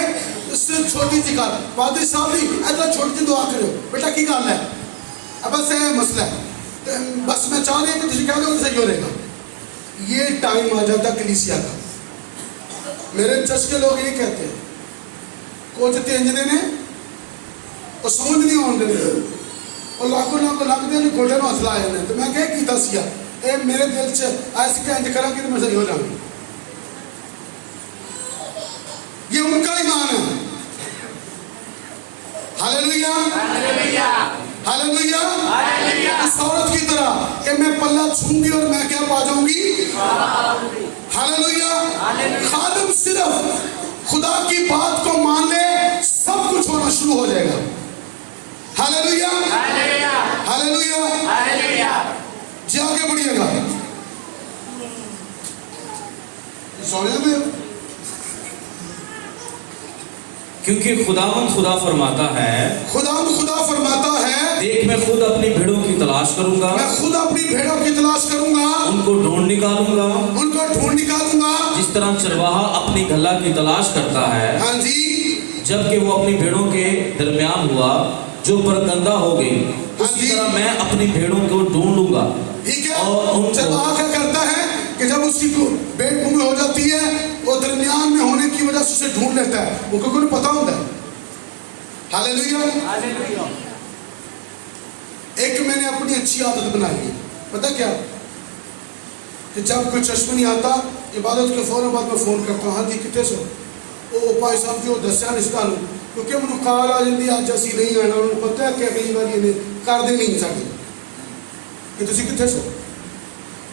इससे छोटी सी गल, पादरी साहब जी ऐसा छोटी सी दुआ करो, बेटा की गल है, अब बस ये मसला है, तो बस मैं चाह रही हूँ कि तुझे कह दो सही हो रहेगा। ये टाइम आ जाता कलीसिया का। मेरे चर्च के लोग ये कहते हैं, कुछ तो इंजने ने और समझ नहीं आते और लाखों लगते हैं गोडे में हौसला आए हैं, तो मैं क्या किया सिया ए मेरे दिल च ऐसे क्या इंज करा कि मैं सही हो जाऊंगी। ये उनका ईमान है। Hallelujah, hallelujah. उस औरत की तरह कि मैं पल्ला छूंगी और मैं क्या पा जाऊंगी। हालेलुया। खादिम सिर्फ खुदा की बात को मान ले, सब कुछ होना शुरू हो जाएगा। Hallelujah, hallelujah. जी आगे बढ़िएगा। क्योंकि खुदा फरमाता है, खुदा फरमाता है, देख मैं खुद अपनी भेड़ों की तलाश करूंगा, मैं खुद अपनी भेड़ों की तलाश करूंगा, उनको ढूंढ निकालूंगा, उनको ढूंढ निकालूंगा। जिस तरह चरवाहा अपनी गला की तलाश करता है, हाँ जी, जबकि वो अपनी भेड़ों के दरमियान हुआ जो परगंदा हो गई, उसी तरह मैं अपनी भेड़ों को ढूंढ लूंगा। ठीक है। और उनको चरवाहा क्या करता है कि जब उसकी भेड़ गुम हो जाती है, वो दरमियान में होने की वजह से उसे ढूंढ लेता है, वो क्योंकि पता होता है। हालेलुया। एक मैंने अपनी अच्छी आदत बनाई है, पता क्या, कि जब कोई चश्मा नहीं आता, इबादत के फौरन बाद में फोन करता हूँ, हाँ जी कितने सो, ओ भाई साहब जो दसिया रिश्ता लू, क्योंकि मैंने कॉल आ जाती अज असी नहीं आना, उन्होंने पता है कि अगली बार इन्हें कर देनी साड़ी कि तुम कितने सो,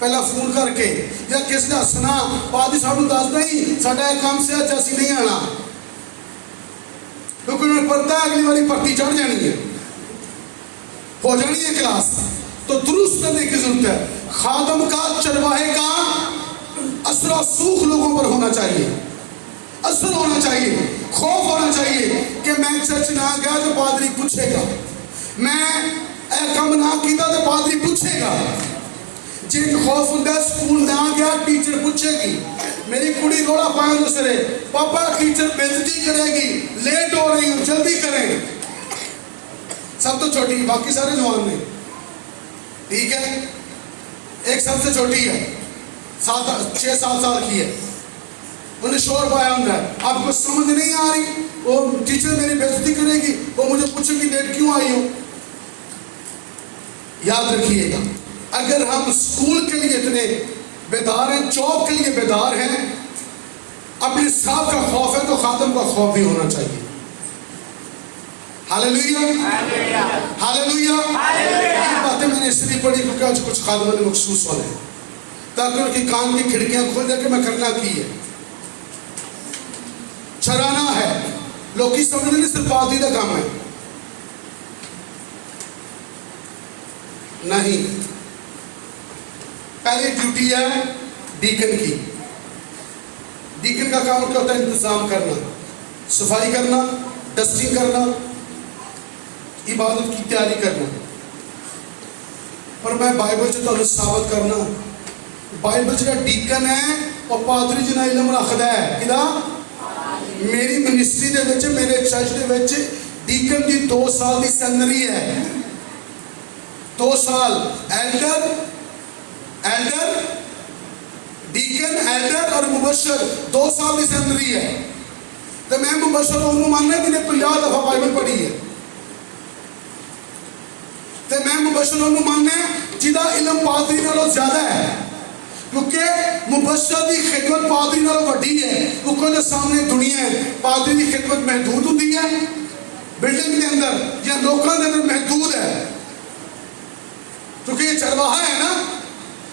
पहला फोन करके या किसी का हसना पादी साहब दस नहीं साडा काम से अज असी नहीं आना, क्योंकि उन्हें पता है अगली बारी भर्ती चढ़ जानी है, हो जानी है क्लास। तो दुरुस्त करने की जरूरत है। खादम का, चरवाहे का असर और सूख लोगों पर होना चाहिए, असर होना चाहिए, खौफ होना चाहिए कि मैं चर्च ना गया तो पादरी पूछेगा, मैं कम ना किया तो पादरी पूछेगा, जिन खौफ होता है स्कूल ना गया टीचर पूछेगी, मेरी कुड़ी रोड़ा पाए दूसरे पापा टीचर बेइज्जती करेगी, लेट हो रही हूँ जल्दी करें। सब तो छोटी, बाकी सारे जवान ने, ठीक है। एक सबसे छोटी है, 6-7 साल की है, उन्हें शोर पाया होता है, आपको समझ नहीं आ रही, वो टीचर मेरी बेइज्जती करेगी, वो मुझे पूछेगी लेट क्यों आई हो। याद रखिएगा, अगर हम स्कूल के लिए इतने बेदार हैं, जॉब के लिए बेदार हैं, अपने साहब का खौफ है, तो खादम का खौफ भी होना चाहिए। Hallelujah, hallelujah. बातें मैंने इसलिए पढ़ी क्योंकि आज कुछ खादमों ने मखसूस होने हैं, ताकि उनकी कान की खिड़कियां खोल दे के मैं करना की है, चराना है। लोग की समझ नहीं, सिर्फ पादरी का काम है, नहीं। पहली ड्यूटी है डीकन की। डीकन का काम क्या होता है? इंतजाम करना, सफाई करना, डस्टिंग करना, इबादत की तैयारी करना। पर मैं बाइबल से तो साबित करना, बाइबल जो डीकन है और पादरी जिन्हें इलम रखता है कि मेरी मिनिस्ट्री दे विच, मेरे चर्च दे विच डीकन की 2 साल की सैलरी है, 2 साल। एल्डर डीकन, एल्डर और मुबशर 2 साल की सैलरी है। तो मैं मुबशर उन्होंने मानना जिन्हें 50 दफा बाइबल पढ़ी है, तो मैं मुबशर उन्होंने मानना जिदा इलम पादरी नालों ज्यादा है, क्योंकि मुबशर की खिदमत पादरी नालों वड्डी है, क्योंकि सामने दुनिया है। पादरी की खिदमत महदूद होती है, बिल्डिंग के अंदर या लोगों के अंदर महदूद है, क्योंकि ये चरवाहा है ना।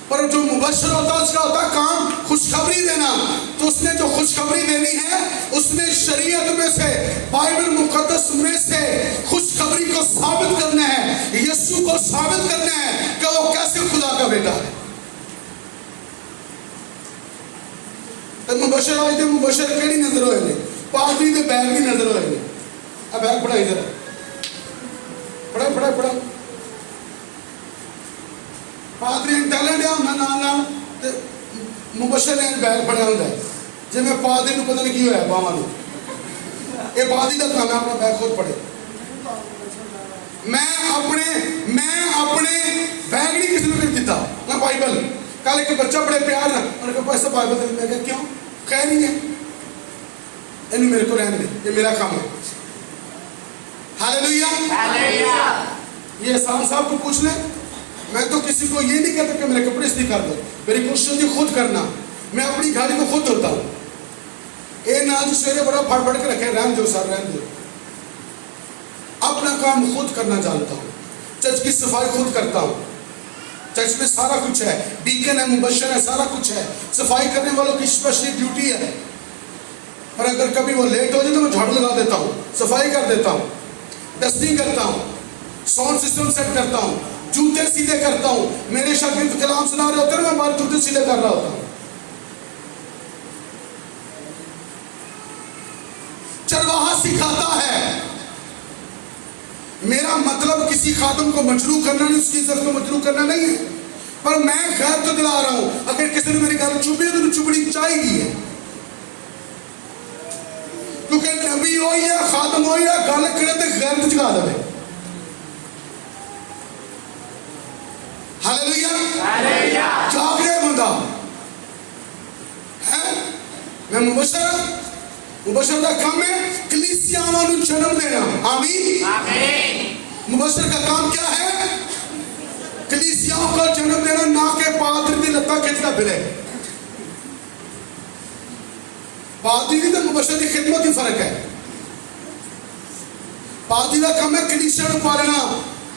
पर जो मुबशर होता है उसका होता है काम खुशखबरी देना, तो उसने जो खुशखबरी देनी है, उसने शरीयत में से, बाइबल मुकद्दस में से खुशखबरी को साबित करना है, यीशु को साबित करना है कि वो कैसे खुदा का बेटा है। तो मुबशर आज तो मुबशर केड़ी नजर होए ने, पादरी दे बैग की नजर होए ने। अब बैग पढ़ा इधर, पढ़ा पादरी टैलेंट है ना ना ते मुबशर ने बैग पढ़ा होता है, जिवें पादरी को पता नहीं की होया बावां नूं, ये पादरी का काम है अपना बैग खुद पढ़े। मैं अपने बैग नहीं किसी ने दिता ना बाइबल। कल एक बच्चा बड़े प्यार ना उन्होंने कहा पैसा बाइबल दे, मैं कहा क्यों, खैर नहीं है, इन्हें मेरे को रहने दे, ये मेरा काम है। हालेलुया, ये एहसान साहब को पूछ ले, मैं तो किसी को ये नहीं कहता कि मेरे कपड़े इसलिए कर दो, मेरी खुशी खुद करना, मैं अपनी गाड़ी को खुद धोता हूँ। ये ना जो सवेरे बड़ा फड़ के रखे, रहने दो सर, रहने दो, अपना काम खुद करना जानता हूँ, चर्च की सफाई खुद करता हूँ, चर्च में सारा कुछ है, डीकन है, मुबशर है, सारा कुछ है, सफाई करने वालों की स्पेशली ड्यूटी है। और अगर कभी वो लेट हो जाए तो मैं झाड़ू लगा देता हूँ, सफाई कर देता हूँ, डस्टिंग करता हूँ, साउंड सिस्टम सेट करता हूँ, जूते सीधे करता हूँ। मेरे शागिर्द कलाम सुना रहे होते हैं, मैं बाहर जूते सीधे कर रहा होता हूँ। चरवाहा सिखाता है, मेरा मतलब किसी खादम को मजरू करना नहीं, उसकी इज्जत को मजरू करना नहीं है, पर मैं खैर तो दिला रहा हूं। अगर किसी ने मेरी गल चुभी तो चुभनी चाहिए, क्योंकि नबी हो या खादम हो या गल करे तो गैरत जगा दे। हालेलुया जागरे बंदा है मैं मुबशर का काम है कलीसियावां ਨੂੰ जन्म देना आमीन आमीन मुबशर का काम क्या है कलीसियाओं को जन्म देना ना के पादरी की लत्ता खिंचना फिरे पादरी तो मुबशर की खिदमत ही फर्क है पादरी का काम है कलीसिया ਨੂੰ पालना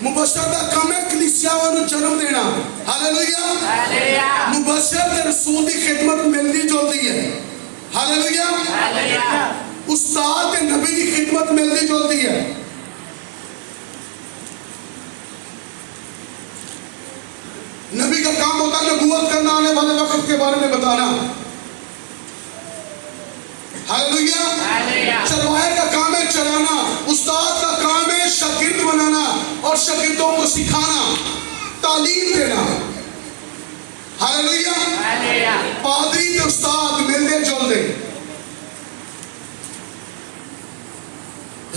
मुबशर का काम है कलीसियावां ਨੂੰ जन्म देना हालेलुया हालेलुया मुबशर ते रसूल की खिदमत मिलती जुलती है हालेलुया हालेलुया उस्ताद ते नबी की खिदमत मिलती जुलती है नबी का काम होता है नबूवत करना आने वाले वक्त के बारे में बताना हालेलुया हालेलुया चरवाहे का काम है चराना उस्ताद का काम है शागिर्द बनाना और शागिर्दों को सिखाना तालीम देना हालेलुया हालेलुया पादरी के उस्ताद मिलते जुलते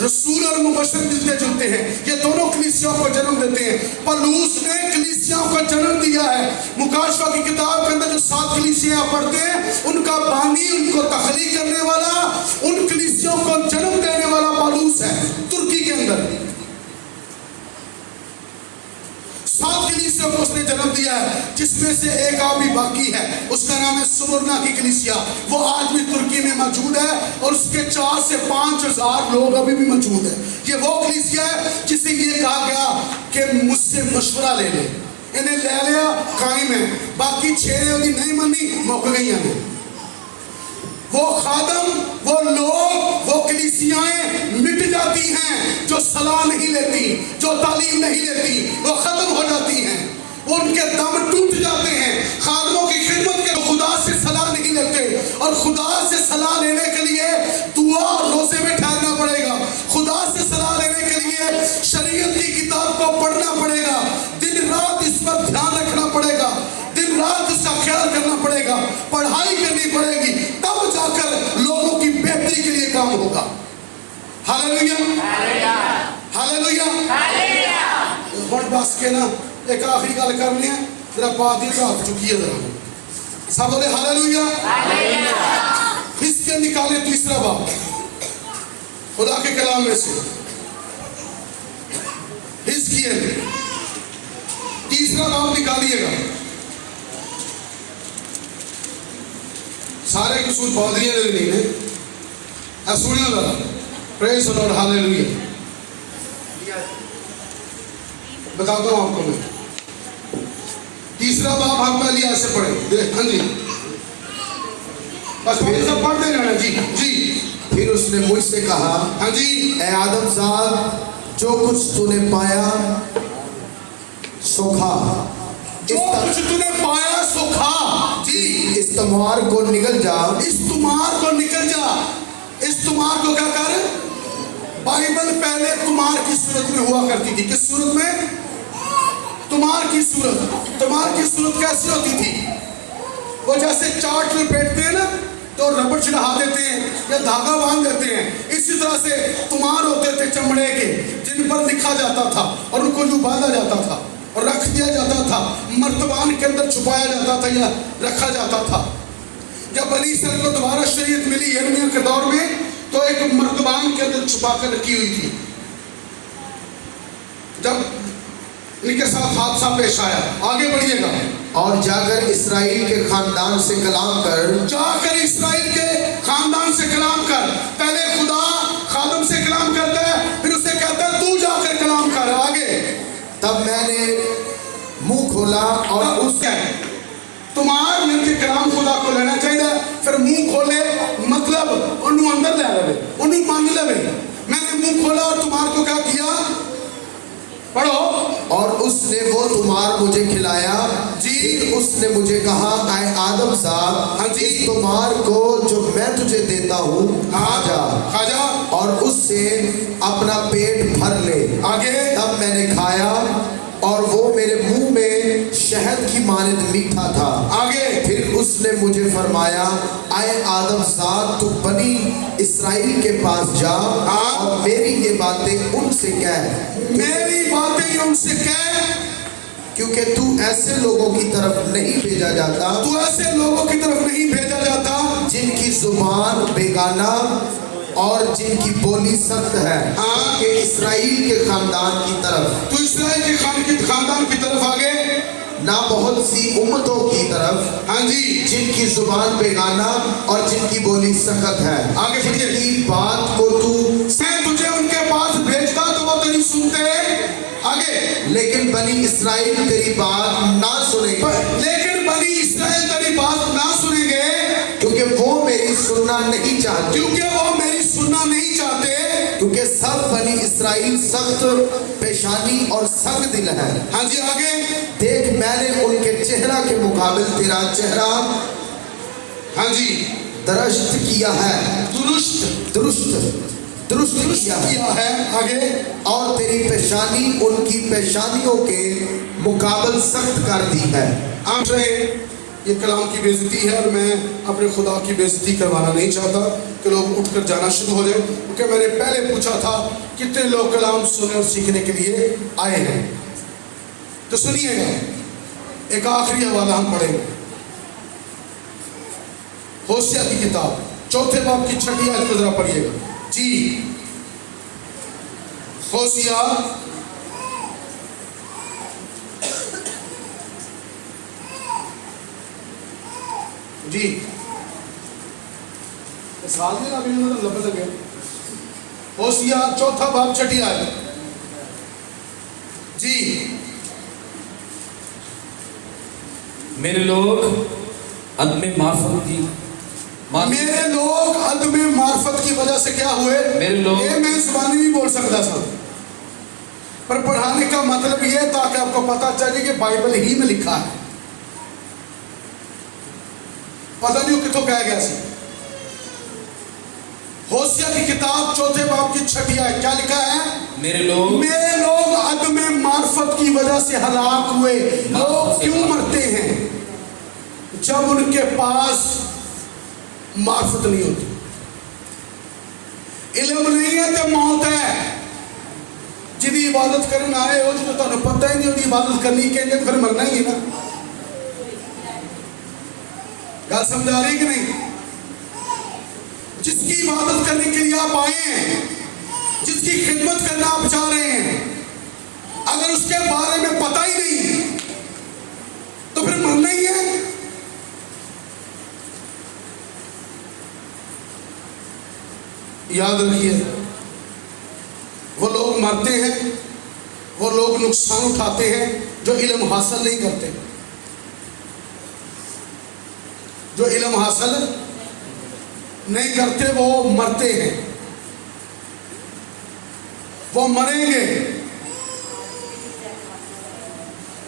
रसूल और मुबशर मिलते जुलते हैं ये दोनों कलीसियाओं को जन्म देते हैं पौलुस ने कलीसियाओं को जन्म दिया है मुकाशवा की किताब के अंदर जो 7 कलीसियां पढ़ते हैं उनका बानी उनको तखलीक करने वाला उन कलीसियाओं को जन्म देने वाला पौलुस है तुर्की के अंदर 7 कलीसियाओं को उसने जन्म दिया है जिसमें से एक अभी बाकी है उसका नाम है सुमरना की कलीसिया वो आज भी तुर्की में मौजूद है और उसके 4 से 5 हजार लोग अभी भी मौजूद है ये वो कलीसिया है जिसे ये कहा गया कि मुझसे मशवरा ले ले इन्हें ले लिया कायम है बाकी 6 ने नहीं मानी मुक गई हैं वो खादम वो लोग वो कलीसियाएं मिट जाती हैं जो सलाह नहीं लेती जो तालीम नहीं लेती वो खत्म हो जाती हैं वो उनके दम टूट जाते हैं खादमों की खिदमत के खुदा से सलाह नहीं लेते और खुदा से सलाह लेने के लिए दुआ और रोजे में ठहरना पड़ेगा खुदा से सलाह लेने के लिए शरीयत की किताब को पढ़ना पड़ेगा दिन रात इस पर ध्यान रखना पड़ेगा दिन रात इसका ख्याल करना पड़ेगा पढ़ाई करनी पड़ेगी तब जाकर लोगों की बेहतरी के लिए काम होगा हालेलुया हालेलुया हालेलुया हालेलुया हुण बस के ना एक आखिरी गल करनी है जरा पादी का हाथ चुकिए जरा सब बोले हालेलुया हालेलुया इसके निकाले तीसरा बाब खुदा के कलाम में से हिजकिय्याह तीसरा बाब निकालिएगा सारे कसूर पादरियों ने नहीं है सुनियो जरा प्रेज द लॉर्ड हालेलुया बताता हूं आपको मैं तीसरा बाब हम पहले ऐसे पढ़े हाँ जी बस फिर सब पढ़ते रहना जी जी फिर उसने मुझसे कहा हाँ जी ए आदमजाद जो कुछ तूने पाया सो खा जो कुछ तूने पाया सो खा जी इस तमार को निकल जा इस तुमार को निकल जा इस तुमार को क्या कर बाइबल पहले तुमार की सूरत में हुआ करती थी किस सूरत में तुमार की सूरत कैसी होती थी वो जैसे चाट लपेटते हैं ना तो रबड़ चढ़ा देते हैं या धागा बांध देते हैं इसी तरह से तुमार होते थे चमड़े के जिन पर लिखा जाता था और उनको यूं बांधा जाता था और रख दिया जाता था मर्तबान के अंदर छुपाया जाता था या रखा जाता था जब बनी इस्राएल को दोबारा शरीयत मिली यिर्मयाह के दौर में तो एक मर्तबान के अंदर छुपा कर रखी हुई थी जब इनके साथ हादसा पेश आया आगे बढ़िएगा और जाकर इस्राएल के खानदान से कलाम कर पहले खुदा खादम से कलाम करता है फिर उसे कहता है तू जाकर कलाम कर आगे तब मैंने मुंह खोला और उसके तुम्हार मिलके कलाम खुदा को लेना चाहिए फिर मुंह खोले मतलब उन्हें अंदर ले ले उन्हें मान ले मैंने मुंह खोला और तुम्हार को क्या किया पढ़ो और उसने वो तुम्हार मुझे खिलाया जी उसने मुझे कहा आए आदम साहब हाँ जी इस तुम्हार को जो मैं तुझे देता हूँ खा जा और उससे अपना पेट भर ले आगे तब मैंने खाया और वो मेरे मुंह में शहद की मानित मीठा था आगे फिर उसने मुझे फरमाया आए आदम साहब तू बनी इस्राएल के पास जा और मेरी ये बातें उनसे कह क्योंकि तू ऐसे लोगों की तरफ नहीं भेजा जाता, तू ऐसे लोगों की तरफ नहीं भेजा जाता जिनकी जुबान बेगाना और जिनकी बोली सख्त है, हाँ। कि इस्राएल के खानदान की तरफ, तू इस्राएल के खानदान की तरफ आगे, ना बहुत सी उम्मतों की तरफ, हाँ जी, जिनकी जुबान बेगाना और जिनकी बोली सख्त है, आगे बढ़िए। जिनकी बात को तू, मैं तुझे उनके पास भेजता तो वो तेरी सुनते, आगे, लेकिन बनी इस्राएल तेरी बात ना सुनेंगे, लेकिन बनी इस्राएल तेरी बात ना सुनेंगे, क्योंकि वो मेरी सुनना नहीं चाहते, क्योंकि वो मेरी सुनना नहीं चाहते, क्योंकि सब बनी इस्राएल सख्त पेशानी और संग दिल है। हाँ जी, आगे, देख मैंने उनके चेहरा के मुकाबिल तेरा चेहरा, हाँ जी, दरस्त किया है, दुरुस्त दुरुस्त दुरुस्त किया है, आगे, और तेरी पेशानी उनकी पेशानियों के मुकाबिल सख्त कर दी है। आप रहे, ये कलाम की बेइज्जती है और मैं अपने खुदा की बेइज्जती करवाना नहीं चाहता कि लोग उठकर जाना शुरू हो जाए, क्योंकि मैंने पहले पूछा था कितने लोग कलाम सुनने और सीखने के लिए आए हैं। तो सुनिएगा, एक आखिरी हवाला हम पढ़ेंगे, होशिया की किताब 4 बाब की 6 आयत को जरा पढ़िएगा जी। होशिया जी, साल में अभी लग गए। होशिया 4 बाब 6 आयत जी। मेरे लोग अदम मार्फत की मेरे लोग अदम मार्फत की वजह से क्या हुए? मेरे लोग, ये मैं जुबानी नहीं बोल सकता था, पर पढ़ाने का मतलब ये ताकि आपको पता चले कि बाइबल ही में लिखा है। पता नहीं कितों कहा गया सी। होशिया की किताब 4 बाब की 6 आयत क्या लिखा है? मेरे लोग अदम मार्फत की वजह से हलाक हुए। लोग क्यों मरते हैं? जब उनके पास मार्फत नहीं होती, इल्म नहीं है तो मौत है। जिदी इबादत करने आए हो जो तुम पता ही नहीं होती इबादत करनी के फिर मरना ही है ना। गल समझ आ रही कि नहीं? जिसकी इबादत करने के लिए आप आए हैं, जिसकी खिदमत करना आप चाह रहे हैं, अगर उसके बारे में पता ही नहीं तो फिर मरना ही है। याद रखिए, वो लोग मरते हैं, वो लोग नुकसान उठाते हैं जो इल्म हासिल नहीं करते। जो इल्म हासिल नहीं करते वो मरते हैं, वो मरेंगे।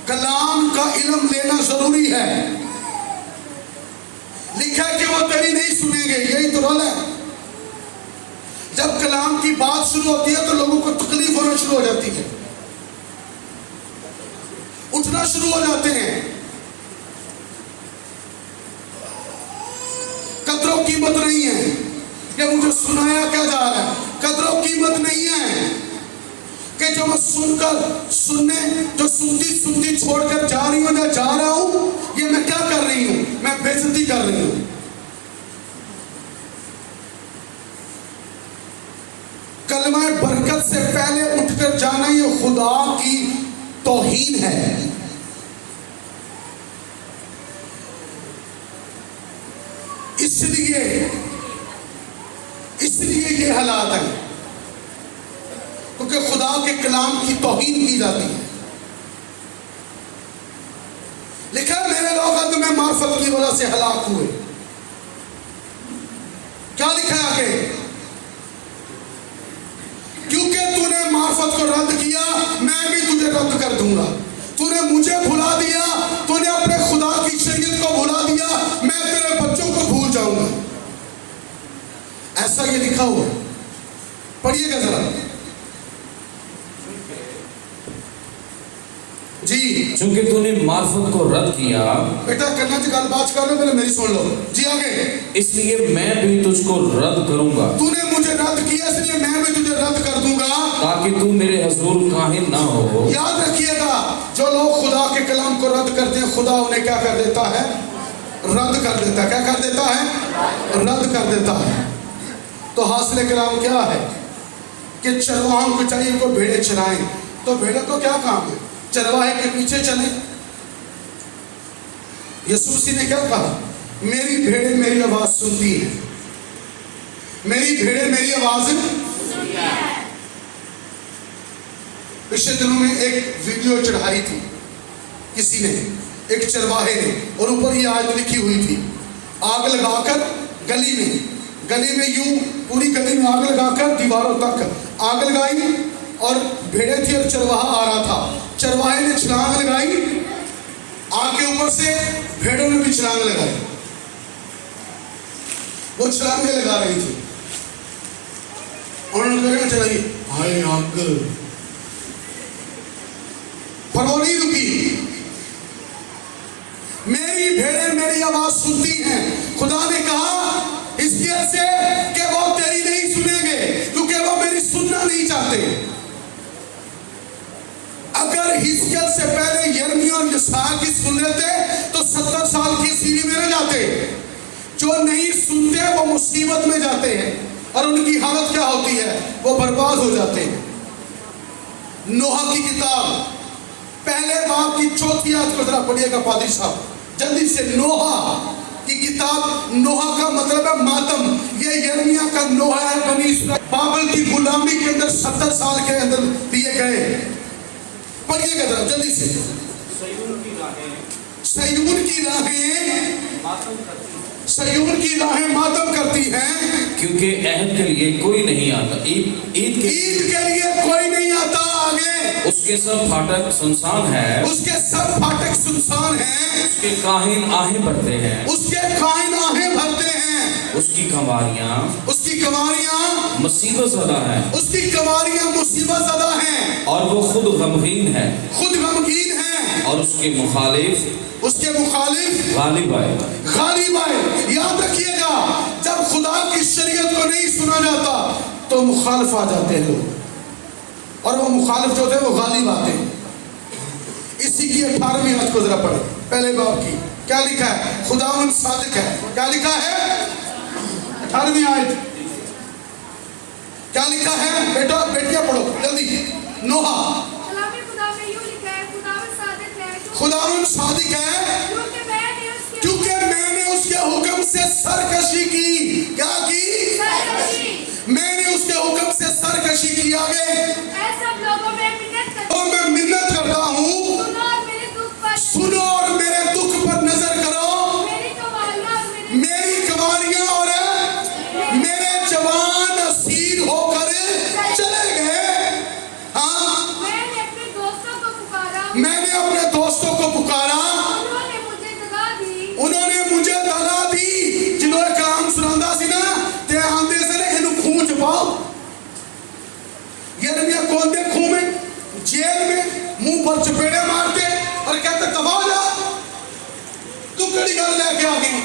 कलाम का इल्म लेना जरूरी है। लिखा कि वो तेरी नहीं सुनेंगे, यही तो रोल है। जब कलाम की बात शुरू होती है तो लोगों को तकलीफ होना शुरू हो जाती है, उठना शुरू हो जाते हैं। कदरों कीमत नहीं है कि मुझे सुनाया क्या जा रहा है। कदरों कीमत नहीं है कि जो मैं जो सुनती छोड़कर जा रही हूं या जा रहा हूं, ये मैं क्या कर रही हूं? मैं बेइज्जती कर रही हूं। कलमा बरकत से पहले उठकर जाना ये खुदा की तौहीन है। इसलिए ये हालात है, क्योंकि खुदा के कलाम की तौहीन की जाती है। लिखा मेरे लोग अदम मार्फत की वजह से हलाक हुए। क्या लिखा है आगे? क्योंकि तूने मार्फत को रद्द किया, मैं भी तुझे रद्द कर दूंगा। तूने मुझे भुला दिया, तूने अपने खुदा की शरीयत को भुला दिया, मैं तेरे बच्चों को भूल जाऊंगा। ऐसा ये लिखा हुआ, पढ़िएगा जरा जी। चूंकि तूने मार्फत को रद्द किया, बेटा करना तो गलबात कर लो, पहले मेरी सुन लो जी। आगे, इसलिए मैं भी तुझको रद्द करूंगा, तूने मुझे रद्द किया इसलिए मैं भी तुझे रद्द कर दूंगा, ताकि तू मेरे हजूर काहिन ना हो। याद रखिएगा, जो लोग खुदा के कलाम को रद्द करते हैं, खुदा उन्हें क्या कर देता है? रद्द कर देता है। क्या कर देता है? रद्द कर देता है। तो हासिल कलाम क्या है कि चरवाहों को चाहिए को भेड़े चराएं, तो भेड़े को क्या काम है? चरवाहे के पीछे चले। यीशु मसीह ने क्या कहा? मेरी भेड़ें मेरी आवाज सुनती है, मेरी भेड़ें मेरी आवाज सुनती है। पिछले दिनों में एक वीडियो चढ़ाई थी किसी ने, एक चरवाहे ने, और ऊपर ये आयत लिखी हुई थी, आग लगाकर गली में यूं पूरी गली में आग लगाकर दीवारों तक आग लगाई, और भेड़ें थी और चरवाहा आ रहा था। चरवाहे ने छलांग लगाई आग के ऊपर से, भेड़ों ने भी छलांग लगाई। वो छलांगे लगा रही थी, उन्होंने चलाई हाय आग, पर वो नहीं रुकी। मेरी भेड़ें मेरी आवाज सुनती हैं। खुदा ने कहा इसलिए से कि वो तेरी नहीं सुनेंगे, क्योंकि वो मेरी सुनना नहीं चाहते। अगर हिजकिय्याह से पहले यिर्मयाह और यशायाह की सुन लेते तो 70 साल की सीढ़ी में रह जाते। जो नहीं सुनते वो मुसीबत में जाते हैं, और उनकी हालत क्या होती है? वो बर्बाद हो जाते हैं। नोहा की किताब पहले बाब की 4 आयत को जरा पढ़िएगा पादरी साहब जल्दी से। नोहा की किताब, नोहा का मतलब है मातम। ये यिर्मयाह का नोहा है। बनी इस्राएल बाबल की गुलामी के अंदर 70 साल के अंदर दिए गए। पढ़िएगा जरा जल्दी से। सयून की राहें मातम करती हैं, क्योंकि अहद के लिए कोई नहीं आता, ईद के लिए कोई नहीं आता। आगे, उसके सब फाटक सुनसान है, उसके सब फाटक सुनसान हैं, उसके काहिन आहें भरते हैं, उसकी कवारियां मुसीबत ज़दा हैं, और वो खुद गमगीन है, और उसके मुखालिफ गालिब आए। याद रखिएगा, जब खुदा की शरीयत को नहीं सुना जाता तो मुखालिफ आ जाते हैं लोग, और वो मुखालिफ जो थे वो गालिब आते हैं। इसी की 18वीं आयत को जरा पढ़े, पहले बाब की। क्या लिखा है? खुदावंद सादिक है। क्या लिखा है? 18वीं आयत क्या लिखा है? बेटा बेटियां पढ़ो जल्दी। नोहा खुदावंद सादिक है, क्योंकि मैंने उसके हुक्म से सरकशी की। क्या की? मैंने उसके हुक्म से सरकशी की। आगे, तो मैं मिन्नत करता हूँ, सुनो और मेरे दुख पर नजर करो। मेरी कवारियां और मेरे जवान असीर होकर चले गए। हाँ, मैंने अपने दोस्तों को पुकारा, उन्होंने मुझे दगा दी। जिन्होंने कलाम सुनांदा सी ना ते आंदे से ने इनु खून च पाओ। यिर्मयाह कोंदे खून में, जेल में, मुंह पर चपेड़े मारते और कहते दबा जा, तू कड़ी गल लेके आ गई।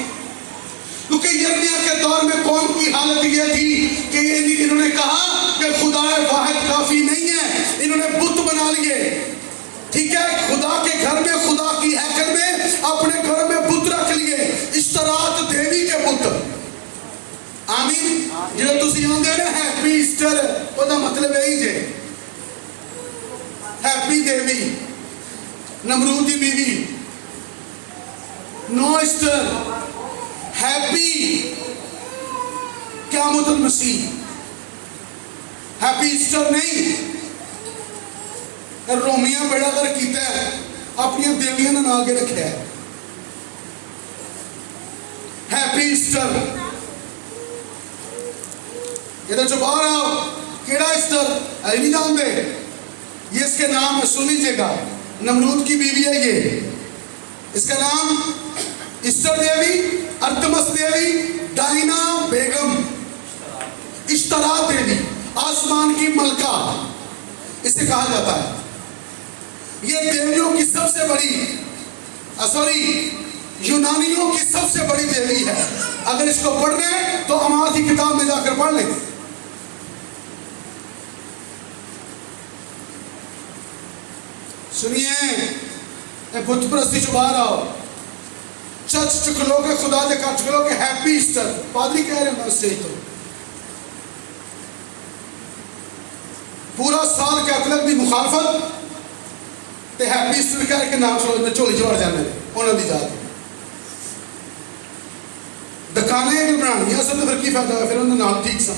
क्योंकि यिर्मयाह के दौर में कौम की हालत ये थी कि इन्होंने कहा कि खुदाए वाहिद काफी नहीं है, इन्होंने बुत बना लिए। ठीक है, खुदा के घर में, खुदा की हैकल में अपने घर में बुत रख लिए, इश्तरात देवी के बुत। आमीन। जो तुसी आंदे ने हैप्पी ईस्टर, ओदा मतलब यही जे हैप्पी देवी, नमरूद की बीवी, नो ईस्टर, हैप्पी क़यामतुल मसीह, हैप्पी ईस्टर नहीं। रोमिया बेड़ा कर कीता है, अपनी देवियां ने नाल के रखा है हैप्पी ईस्टर। इधर जो बाहर आओ, केड़ा ईस्टर है नहीं जानते? ये इसके नाम सुन लीजिएगा, नमरूद की बीवी है ये, इसका नाम ईस्टर देवी, अर्थमस देवी, डायना बेगम, इश्तरा देवी, आसमान की मलका इसे कहा जाता है। ये देवियों की सबसे बड़ी यूनानियों की सबसे बड़ी देवी है। अगर इसको पढ़ने तो अमाद की किताब में जाकर पढ़ लें। सुनिए, बुत परस्ती चुबा रहा हो, चर्च चुकलोगे, खुदा दे कर चुकलोगे, हैप्पी ईस्टर पादरी कह रहे हो से तो पूरा साल कैथलिक की मुखालफत ते हैप्पी ईस्टर कह के नाम सुन में झोली चढ़ जाने उन्होंने जात दुकानें बनानी असल तो फिर की फायदा, फिर उन्होंने नाम ठीक सा।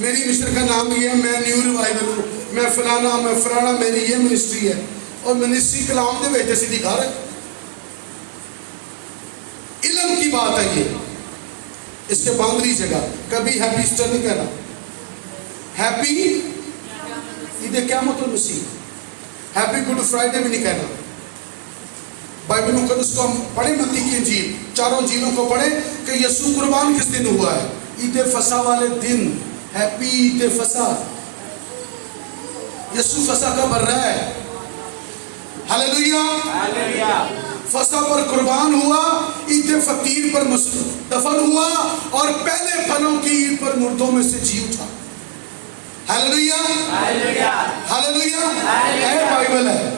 मेरी मिस्टर का नाम ये है, मैं न्यू रिवाइवल हूँ, मैं फलाना मैं फलाना, मेरी ये मिनिस्ट्री है। और मिनिस्ट्री कलाम दे बेटे सीधी घर है। इल्म की बात है ये, इसके बाउंड्री जगह कभी हैप्पी ईस्टर नहीं कहना। हैप्पी ईद क्या मतलब मसीह, हैप्पी गुड फ्राइडे भी नहीं कहना। बाइबल मुकद्दस को हम पढ़े, मत्ती की इंजील, चारों इंजीलों को पढ़े कि यीशु कुर्बान किस दिन हुआ है, ईद फसा वाले दिन। हैप्पी ईद फसा, यीशु फसा का बर रहा है। हालेलुया, फसा पर कुर्बान हुआ, ईद फतीर पर दफन हुआ और पहले फलों की ईद पर मुर्दों में से जी उठा। हालेलुया, हालेलुया, बाइबल है।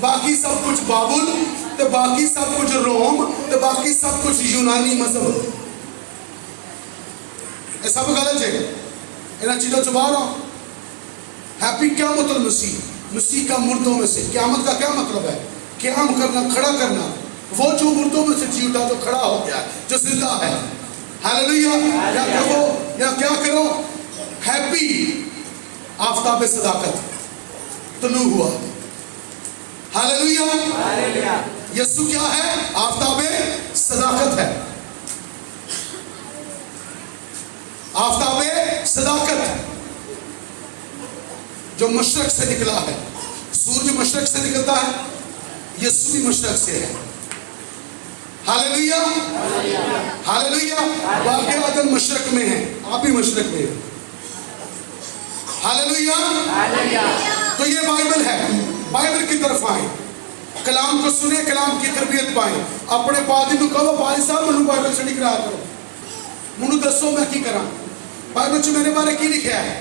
बाकी सब कुछ बाबुल, तो बाकी सब कुछ रोम, तो बाकी सब कुछ यूनानी मजहब, ये सब गलत है। इन चीजों से बाहर आओ। हैप्पी क्या मतलब मसीह, मसीह का मुर्दों में से, क़यामत का क्या मतलब है, क़याम करना, खड़ा करना। वो जो मुर्दों में से जी उठा तो खड़ा हो गया, जो जिंदा है। हालेलुया, या कहो या क्या करो, हैप्पी आफताब सदाकत तुलू हुआ। हालेलुया, यीशु क्या है, आफताब सदाकत है। आफताब सदाकत जो मशरक से निकला है। सूरज मशरक से निकलता है, यीशु भी मशरक से है। हालेलुया, हालेलुया, बाकी आदम मशरक में है, आप भी मशरक में हैं। हालेलुया, तो ये बाइबल है। बाइबल की तरफ आए, कलाम को सुने, कलाम की तरबियत पाए। अपने पादी को कहो, पादी साहब मैं बाइबल स्टडी करा करो, मुझे दसो मैं की करा, बाइबल च मेरे बारे की लिखा है,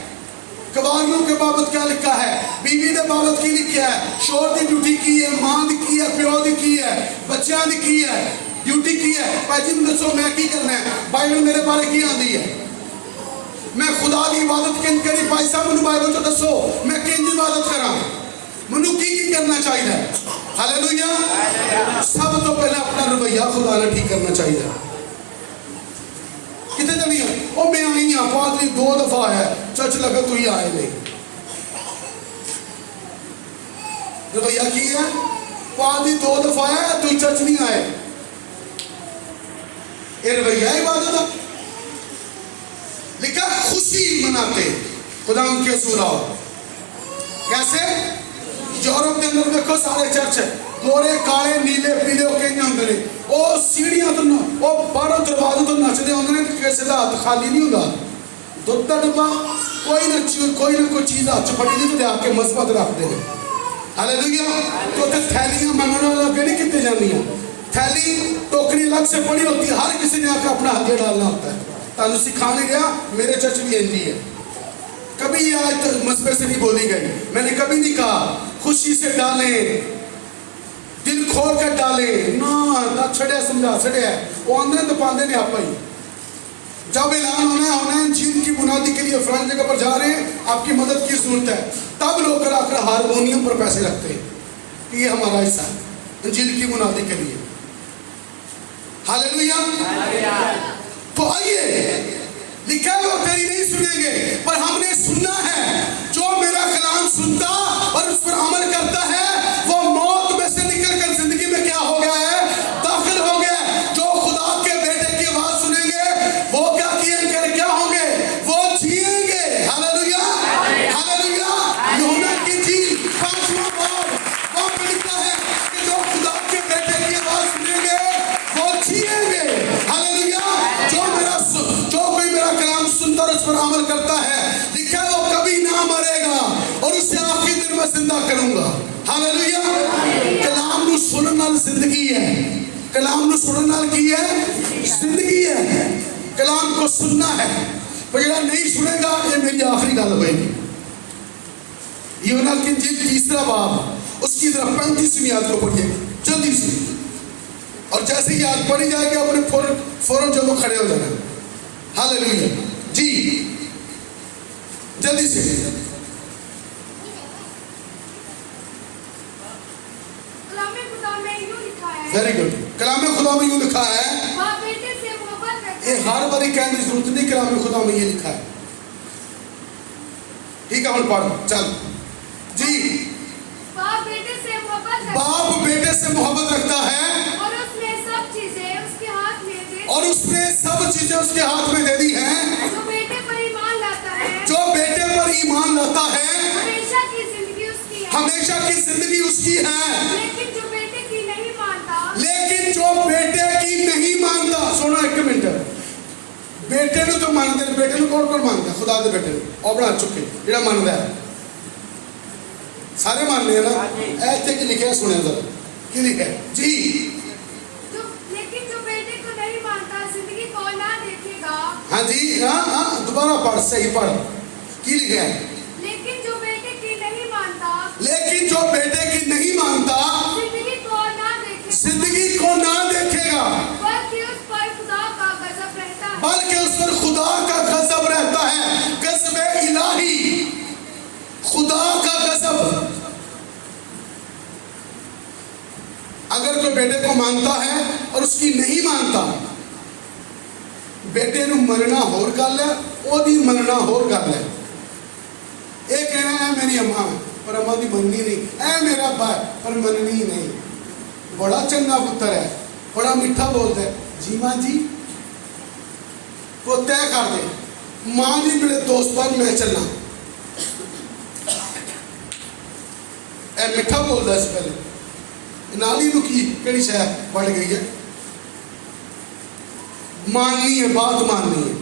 कवारियों के बाबत क्या लिखा है, बीवी के बाबत की लिखा है, शोर की ड्यूटी की है, मां की है, प्यो की है, बच्चों की है, ड्यूटी की है। भाई जी मैं दसो मैं की करना है, बाइबल मेरे बारे की आती है। मैं खुदा की इबादत किंज करी, भाई साहब मैं बाइबल तो दसो मैं किंज इबादत करा, मनु की करना चाहिए। हालेलुया, सब तो पहले अपना रवैया खुदा ने ठीक करना चाहिए। कितने चली है ओ मैं आई हाँ, पादरी 2 दफा है, चर्च लगा तू ही आए नहीं। रवैया की है, पादरी 2 दफा है, तू चर्च नहीं आए, ये रवैया इबादत है। लिखा खुशी मनाते खुदा उनके सुराओ। कैसे? यूरोप के अंदर देखो सारे चर्च है, गोरे काले नीले पीले होके होंगे ने, ओ सीढ़ियां तो ओ बाहरों दरवाजे तो नचते होंगे ने, किसी का हाथ खाली नहीं होगा। दुध का डब्बा कोई ना कोई चीज हाथ च फड़ी नहीं तो आके मस्बत रखते हैं। हालेलुया, तो थैलियां मंगने लगे नहीं कितने जानियां, थैली टोकरी अलग से पड़ी होती है, हर किसी ने आकर अपना हाथ डालना होता है। तानु सिखा नहीं रहा, मेरे चर्च भी इंजी है। कभी आज तक मसबे से नहीं बोली गई, मैंने कभी नहीं कहा खुशी से डाले, दिल खोल कर डाले ना, छड़े समझा छड़े वो आंदे तो पांदे ने आप ही। जब ऐलान होना है इंजील की बुनियादी के लिए फलानी जगह पर जा रहे हैं, आपकी मदद की जरूरत है, तब लोग आकर हारमोनियम पर पैसे रखते हैं कि ये हमारा हिस्सा है इंजील की बुनियादी के लिए। हालेलुया, तो आइए, लिखा वो तेरी नहीं सुनेंगे, पर हमने सुनना है। जो मेरा कलाम सुनता और उस पर अमल करता है, वो मौत में से निकलकर जिंदगी में क्या हो गया है, दाखिल हो गया। जो खुदा के बेटे की आवाज सुनेंगे, वो क्या किएंगे, क्या होंगे, वो जिएंगे। हालेलुया, हालेलुया, यूहन्ना की इंजील 5वां बाब वहां पे लिखा है कि जो खुदा के बेटे की आवाज सुनेंगे, वो जिएंगे। हालेलुया, जो कोई मेरा कलाम सुनता और उस पर अमल करता है, लिखा है वो कभी ना मरेगा और उससे आखिरी दिन जिंदा करूंगा। हालेलुया। कलाम ਨੂੰ ਸੁਣਨ ਨਾਲ ਜ਼ਿੰਦਗੀ है। कलाम ਨੂੰ ਸੁਣਨ ਨਾਲ ਕੀ है? ਜ਼ਿੰਦਗੀ है। कलाम को सुनना है। पर ਜਿਹੜਾ नहीं सुनेगा ये मेरी आखिरी गल होगी। यूहन्ना की इंजील 3 बाब उसकी तरफ 35वीं आयत को पढ़िए जल्दी से, और जैसे ही आयत पढ़ी जाएगी अपने फौरन जो लोग खड़े हो जाना। हालेलुया जी, जल्दी से। Very good. कलाम खुदा में यूं लिखा है, ये हर बारी कहने की जरूरत नहीं, कलाम खुदा में ये लिखा है। ठीक है, हम पढ़ चल जी। बाप बेटे से मोहब्बत रखता है और उसने सब चीजें उसके हाथ में दे दी हैं। जो बेटे पर ईमान लाता है हमेशा की जिंदगी उसकी है। लेकिन जो बेटे की नहीं मानता, सुनो एक मिनट, बेटे ਨੂੰ तो मानते हैं, बेटे ਨੂੰ कौन मानता है? खुदा के बेटे और बना चुके ਜਿਹੜਾ ਮੰਨਦਾ है, सारे मानते हैं ना। ऐसे की लिखा है, सुने जरा की लिखा है जी। लेकिन जो बेटे को नहीं मानता जिंदगी को ना देखेगा। हाँ जी, हाँ दोबारा पढ़, सही पढ़, की लिखा है? लेकिन जो बेटे की नहीं मानता जिंदगी को ना देखेगा, बल्कि उस पर खुदा का गजब रहता है। गजब इलाही, खुदा का गजब। अगर कोई बेटे को मानता है और उसकी नहीं मानता, बेटे ਨੂੰ ਮੰਨਣਾ ਹੋਰ ਗੱਲ है, ਉਹਦੀ ਮੰਨਣਾ ਹੋਰ ਗੱਲ है। ਇਹ कहना है मेरी अम्मा पर अम्मा ਦੀ ਮੰਨਣੀ नहीं, ऐ मेरा भाई पर ਮੰਨਣੀ नहीं। बड़ा चंगा पुत्र है, बड़ा मीठा बोलता है, जी माँ जी को तय कर दे, माँ जी मेरे दोस्त पर मैं चलना। ऐ मीठा बोलता है पहले, नाली नु की केड़ी शय बढ़ गई है। माननी है, बात माननी है।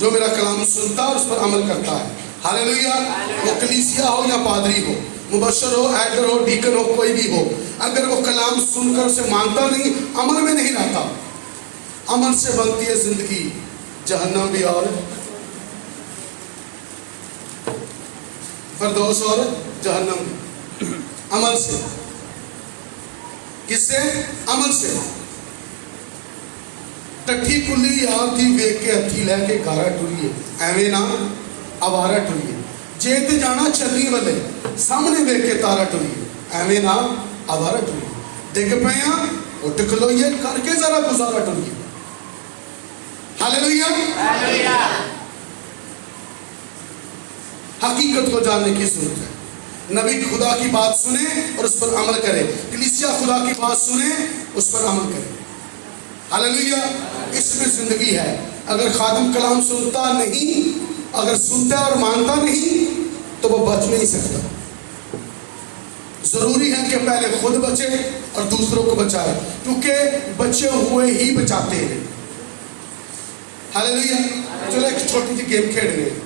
जो मेरा कलाम सुनता है और उस पर अमल करता है। हालेलुया। वो कलीसिया हो या पादरी हो, मुबशर हो, एडर हो, डीकन हो, कोई भी हो, अगर वो कलाम सुनकर उसे मानता नहीं, अमल में नहीं लाता, अमल से बनती है जिंदगी, जहन्नम भी और फरदौस और जहन्नम भी। अमल से, किससे? अमल से। टट्ठी कुल्ली यार थी वेख के हथी लैके गारा टुरीए, एवें ना आवारा टुरीए। जे ते जाना चलनी वाले सामने वेख के तारा टुरीए, एवें ना आवारा टुरीए। डिग पे उठ खलोइए करके जरा गुजारा टुरीए। हालेलुया। हकीकत को जानने की जरूरत है। नबी खुदा की बात सुने और उस पर अमल करे, कलीसिया खुदा की बात सुने उस पर अमल करे। हालेलुया। इसमें जिंदगी है। अगर खादिम कलाम सुनता नहीं, अगर सुनता और मानता नहीं, तो वो बच नहीं सकता। जरूरी है कि पहले खुद बचे और दूसरों को बचाए, क्योंकि बचे हुए ही बचाते हैं। हालेलुया। चलो एक छोटी सी गेम खेल रहे हैं।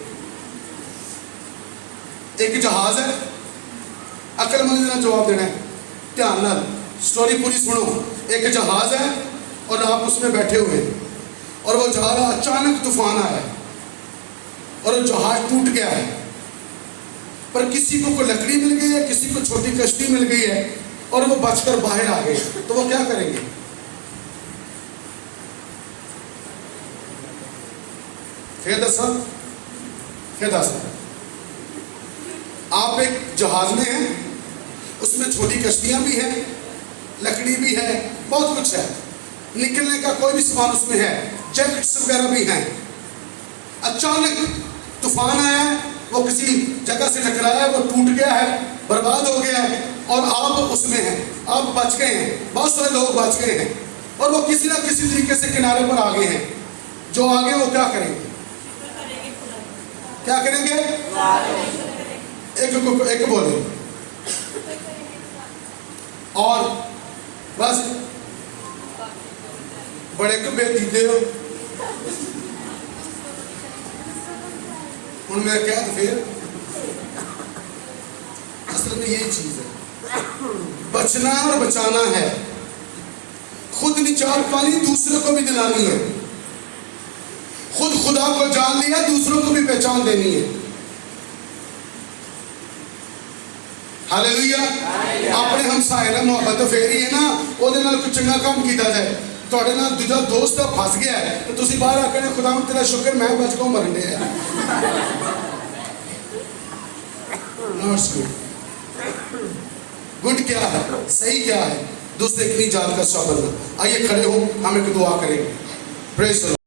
एक जहाज है, अकलमंद ने जवाब देना है, ध्यान नाल स्टोरी पूरी सुनो। एक जहाज है और आप उसमें बैठे हुए हैं और वो जा रहा, अचानक तूफान आया और वो जहाज टूट गया है। पर किसी को कोई लकड़ी मिल गई है, किसी को छोटी कश्ती मिल गई है और वो बचकर बाहर आ गए, तो वो क्या करेंगे? फिर दसा आप एक जहाज में हैं, उसमें छोटी कश्तियां भी हैं, लकड़ी भी है, बहुत कुछ है, निकलने का कोई भी सामान उसमें है, जैकेट्स वगैरह भी हैं। अचानक तूफान आया, वो किसी जगह से टकराया, वो टूट गया है, बर्बाद हो गया है और आप उसमें हैं, आप बच गए हैं, बहुत सारे लोग बच गए हैं और वो किसी ना किसी तरीके से किनारे पर आ गए हैं। जो आगे वो क्या करेंगे? क्या करेंगे? एक बोले और बस बड़े कबे दीदे हो हूँ मैं क्या फिर में यही चीज है, बचना और बचाना है। खुद निजात पानी, दूसरों को भी दिलानी है। खुद खुदा को जान लिया, दूसरों को भी पहचान देनी है। हालेलुया। अपने हमसाए ना मोहब्बत फेरी है ना, ਉਹਦੇ ਨਾਲ ਕੋਈ ਚੰਗਾ ਕੰਮ ਕੀਤਾ ਜਾਏ। ਤੁਹਾਡੇ ਨਾਲ ਦੂਜਾ ਦੋਸਤ ਫਸ ਗਿਆ ਹੈ ਤੇ ਤੁਸੀਂ ਬਾਹਰ ਆ ਕੇ ਨਾ ਖੁਦਾ ਤੇਰਾ ਸ਼ੁਕਰ ਮੈਂ ਬਚ ਕੇ ਮਰਨ ਡਿਆ। Not good. गुड क्या है, सही क्या है? दूसरे की जात का स्वागत। आइए खड़े हो, हम एक दुआ करेंगे। Praise the Lord.